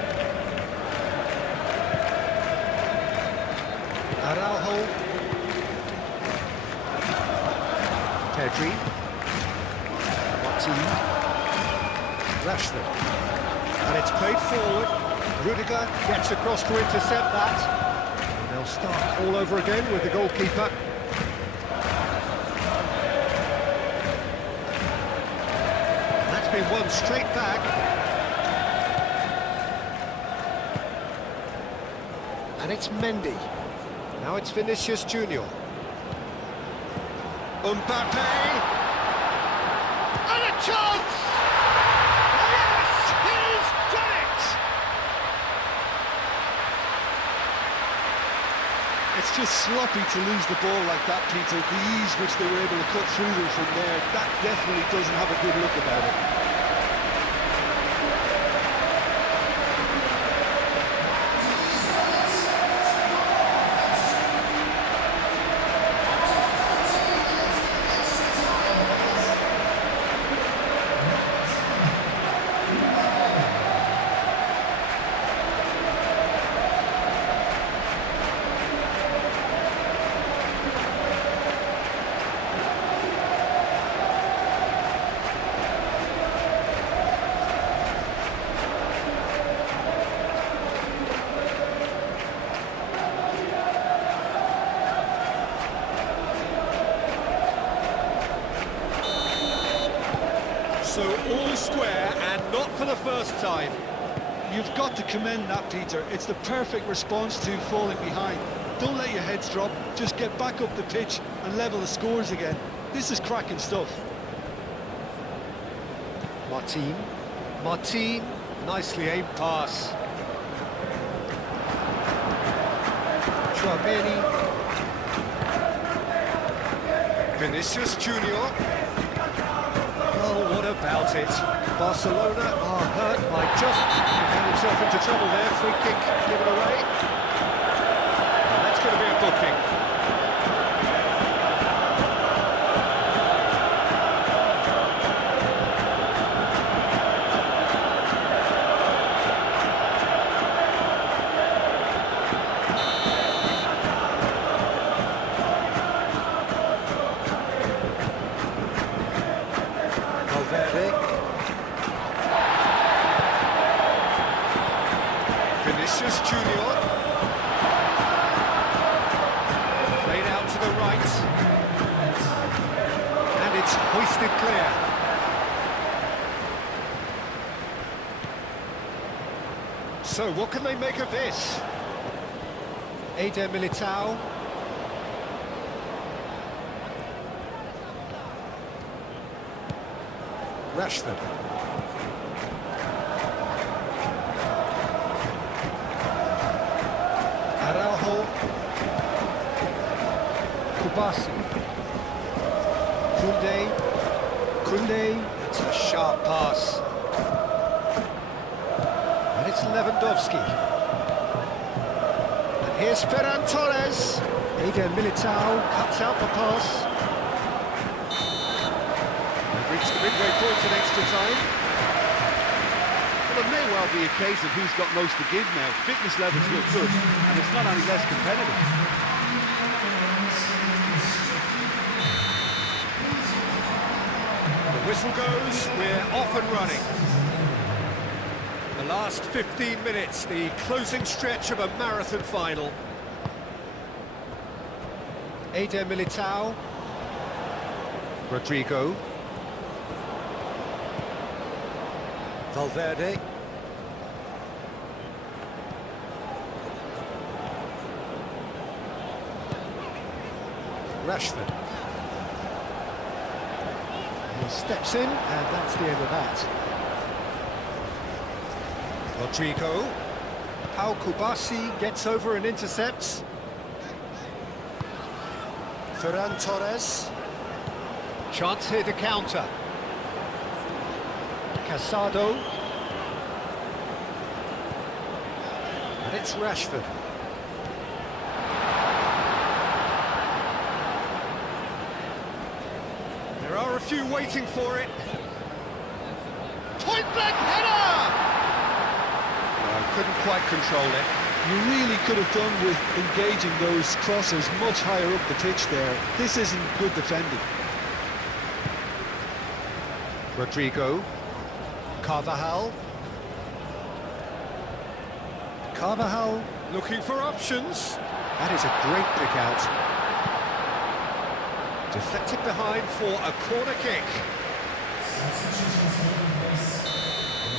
Araujo. Pedri. Martin. Rashford. And it's played forward. Rudiger gets across to intercept that. And they'll start all over again with the goalkeeper. Been one straight back, and it's Mendy. Now it's Vinicius Junior. Mbappe, and a chance! Yes, he's done it! It's just sloppy to lose the ball like that, Peter. The ease which they were able to cut through them from there, that definitely doesn't have a good look about it. So all square, and not for the first time. You've got to commend that, Peter. It's the perfect response to falling behind. Don't let your heads drop, just get back up the pitch and level the scores again. This is cracking stuff. Martin, nicely aimed pass. Chouameni. Vinicius Junior. Oh, what about it? Barcelona are hurt by just getting himself into trouble there. Free kick given away. And that's going to be a booking. Vinicius Junior. Played out to the right. And it's hoisted clear. So, what can they make of this? Eder Militao. Rashford. Araujo. Kubasi. Koundé. It's a sharp pass. And it's Lewandowski. And here's Ferran Torres. Eder Militao cuts out the pass. We've reached the midway point in extra time. Well, it may well be a case of who's got most to give now. Fitness levels look good, and it's not any less competitive. The whistle goes, we're off and running. The last 15 minutes, the closing stretch of a marathon final. Eder Militao. Rodrigo. Valverde. Rashford. He steps in, and that's the end of that. Rodrigo. How Kubasi gets over and intercepts. Ferran Torres. Chance here to counter. Casado. And it's Rashford. There are a few waiting for it. Point blank header! No, couldn't quite control it. You really could have done with engaging those crossers much higher up the pitch there. This isn't good defending. Rodrigo. Carvajal. Carvajal looking for options. That is a great pick out. Deflected behind for a corner kick.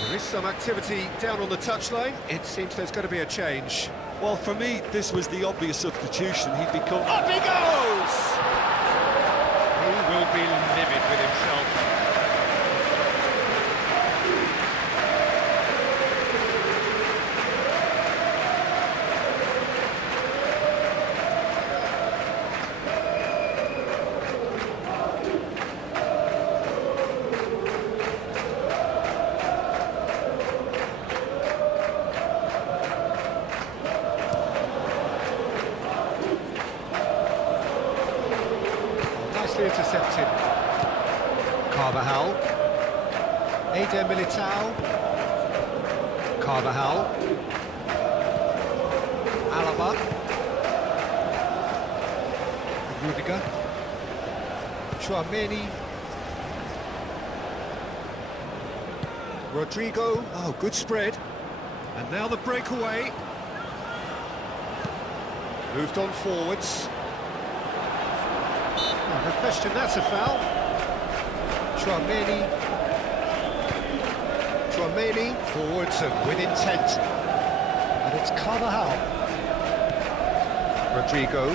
There is some activity down on the touchline. It seems there's going to be a change. Well, for me, this was the obvious substitution. He'd become... Up he goes! He will be livid with himself. Intercepted. Carvajal. Eder Militao. Carvajal. Alaba. Rudiger. Tchouaméni. Rodrigo. Oh, good spread. And now the breakaway. Moved on forwards. No question, that's a foul. Tchouaméni forwards and with intent. And it's Carvajal. Rodrigo.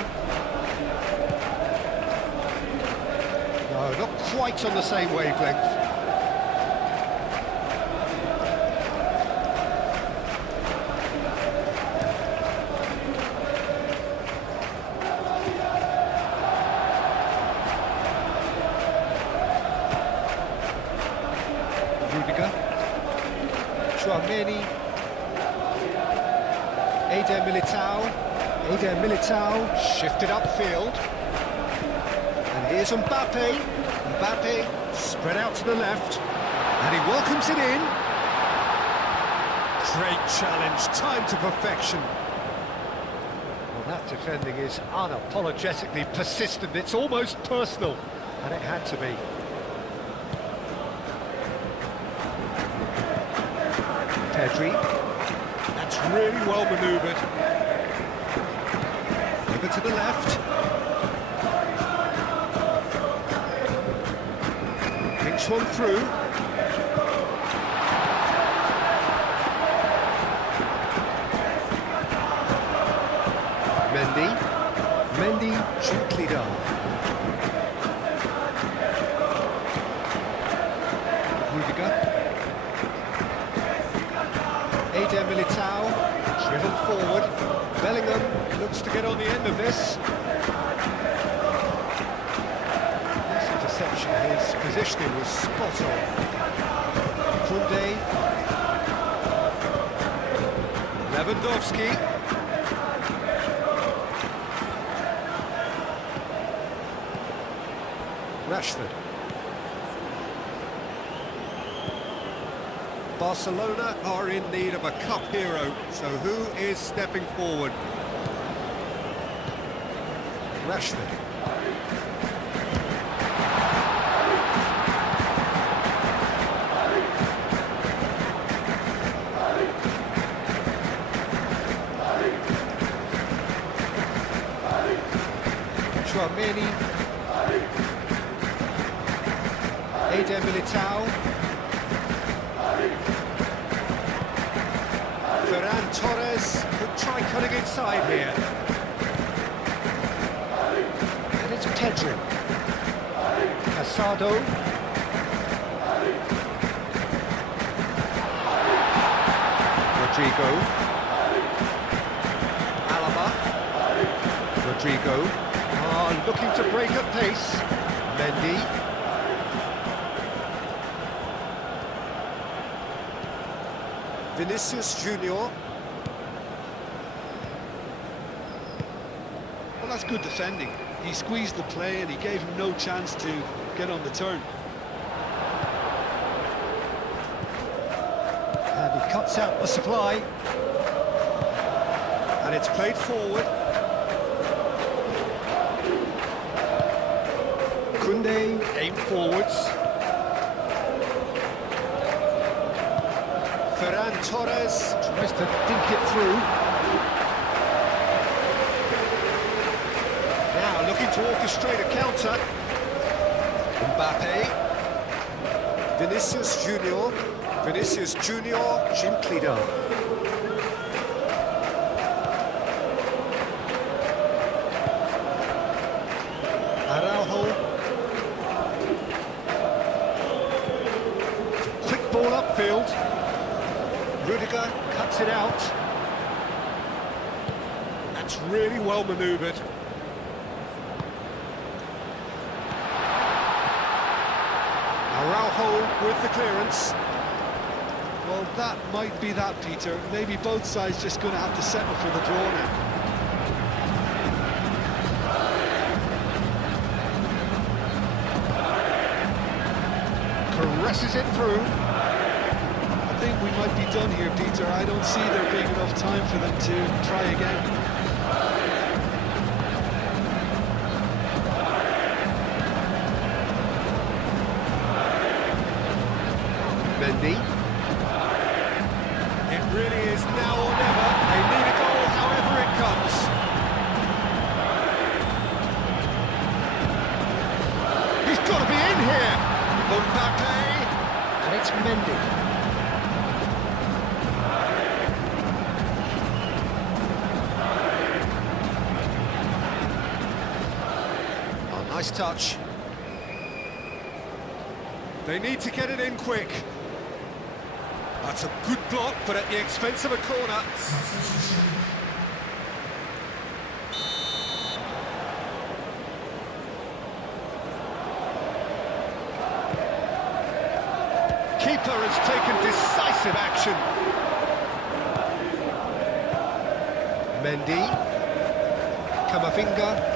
No, not quite on the same wavelength. Rudiger. Tchouaméni. Eder Militao shifted upfield. And here's Mbappe. Mbappe spread out to the left. And he welcomes it in. Great challenge, time to perfection. Well, that defending is unapologetically persistent. It's almost personal. And it had to be. Pedri. That's really well manoeuvred. Over to the left. Thinks one through. Mendy gently done. end of this. This interception, his positioning was spot on. Koundé. Lewandowski. Rashford. Barcelona are in need of a cup hero, so who is stepping forward? Rashford. Chouameni. Eder Militao. Ferran Torres could try cutting inside here. And it's Pedri. Casado. Rodrigo. Alaba. Rodrigo. Looking to break at pace. Mendy. Vinicius Junior. Well, that's good defending. He squeezed the play and he gave him no chance to get on the turn. And he cuts out the supply. And it's played forward. Koundé aimed forwards. Ferran Torres tries to dink it through. Now looking to orchestrate a counter. Mbappe. Vinicius Junior. Vinicius Junior gently done. Araujo. Quick ball upfield. Rudiger cuts it out. That's really well manoeuvred. Araujo with the clearance. Well, that might be that, Peter. Maybe both sides just going to have to settle for the draw now. Caresses it through. I think we might be done here, Peter. I don't see there being enough time for them to try again. Mendy. It really is now or never. They need a goal however it comes. He's got to be in here. Mbappe. And it's Mendy. Nice touch. They need to get it in quick. That's a good block, but at the expense of a corner. Keeper has taken decisive action. Mendy. Camavinga.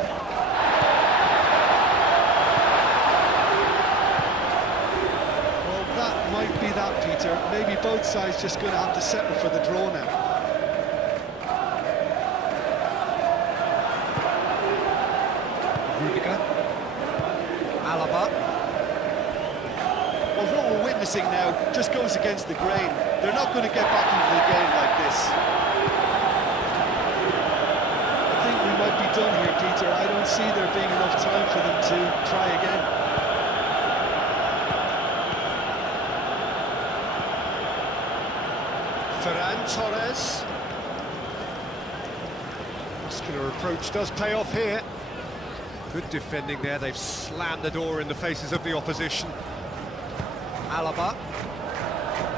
Might be that, Peter. Maybe both sides just going to have to settle for the draw now. Rudiger. Alaba. Well, what we're witnessing now just goes against the grain. They're not going to get back into the game like this. I think we might be done here, Peter. I don't see there being enough time for them to try again. Ferran Torres. Muscular approach does pay off here. Good defending there. They've slammed the door in the faces of the opposition. Alaba.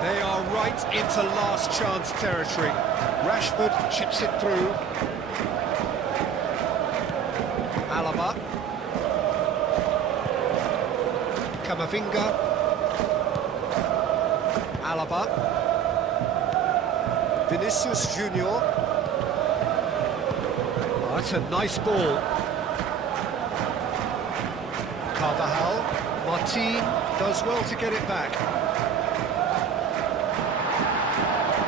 They are right into last chance territory. Rashford chips it through. Alaba. Camavinga. Alaba. Vinicius Junior. Oh, that's a nice ball. Carvajal. Martin does well to get it back.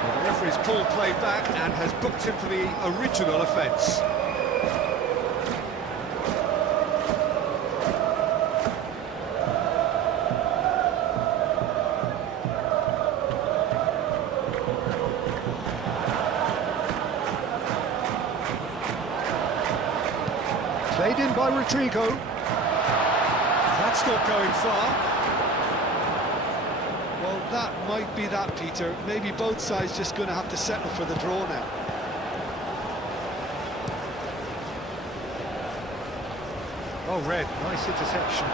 Well, the referee's pulled play back and has booked him for the original offence. Played in by Rodrigo. That's not going far. Well, that might be that, Peter. Maybe both sides just going to have to settle for the draw now. Oh, red, nice interception.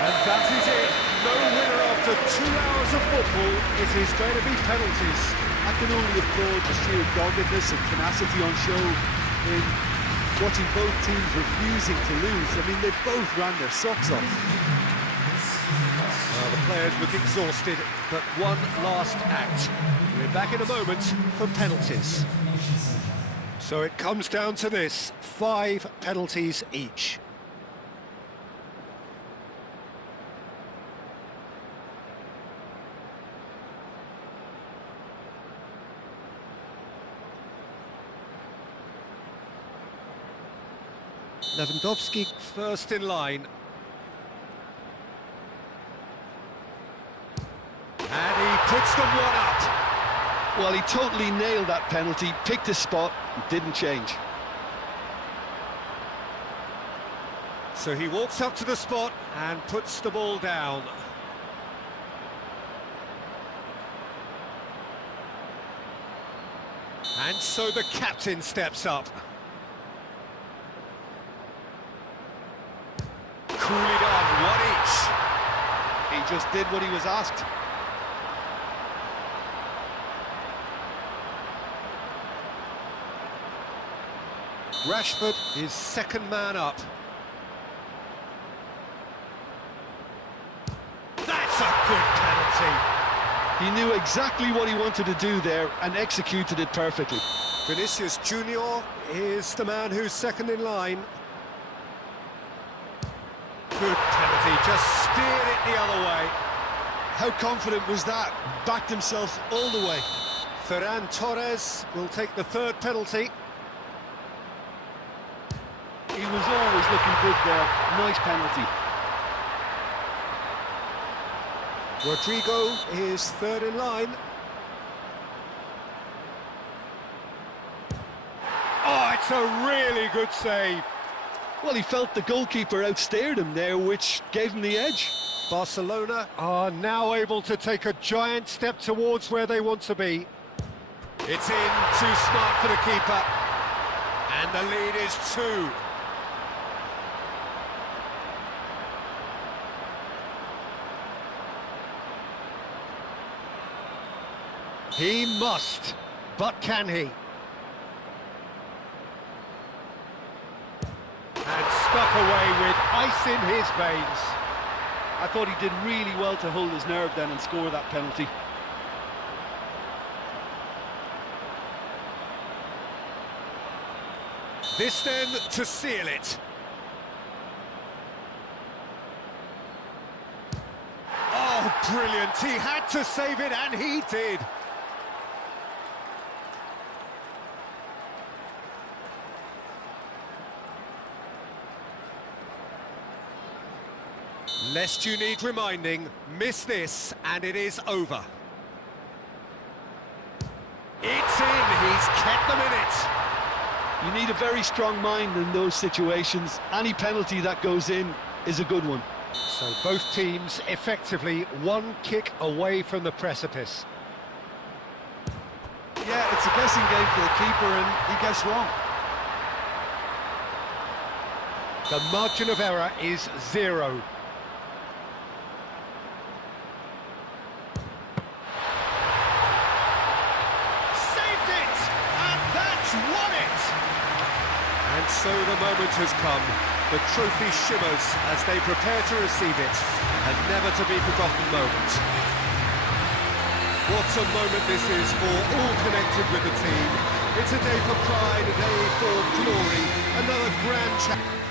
And that is it. No winner after 2 hours of football. It is going to be penalties. I can only applaud the sheer doggedness and tenacity on show in watching both teams refusing to lose. I mean, they both ran their socks off. Well, the players look exhausted, but one last act. We're back in a moment for penalties. So it comes down to this, 5 penalties each. Lewandowski first in line. And he puts them one up. Well, he totally nailed that penalty, picked his spot, and didn't change. So he walks up to the spot and puts the ball down. And so the captain steps up. Coolly done, one each. He just did what he was asked. Rashford is second man up. That's a good penalty. He knew exactly what he wanted to do there and executed it perfectly. Vinicius Junior is the man who's second in line. Good penalty, just steered it the other way. How confident was that? Backed himself all the way. Ferran Torres will take the third penalty. He was always looking good there. Nice penalty. Rodrigo is third in line. Oh, it's a really good save. Well, he felt the goalkeeper outstared him there, which gave him the edge. Barcelona are now able to take a giant step towards where they want to be. It's in, too smart for the keeper. And the lead is 2. He must, but can he? And stuck away with ice in his veins. I thought he did really well to hold his nerve then and score that penalty. This then to seal it. Oh, brilliant. He had to save it, and he did. Lest you need reminding, miss this and it is over. It's in, he's kept them in it. You need a very strong mind in those situations. Any penalty that goes in is a good one. So both teams effectively one kick away from the precipice. Yeah, it's a guessing game for the keeper and he gets wrong. The margin of error is 0. So the moment has come. The trophy shimmers as they prepare to receive it. A never to be forgotten moment. What a moment this is for all connected with the team. It's a day for pride, a day for glory, another grand challenge.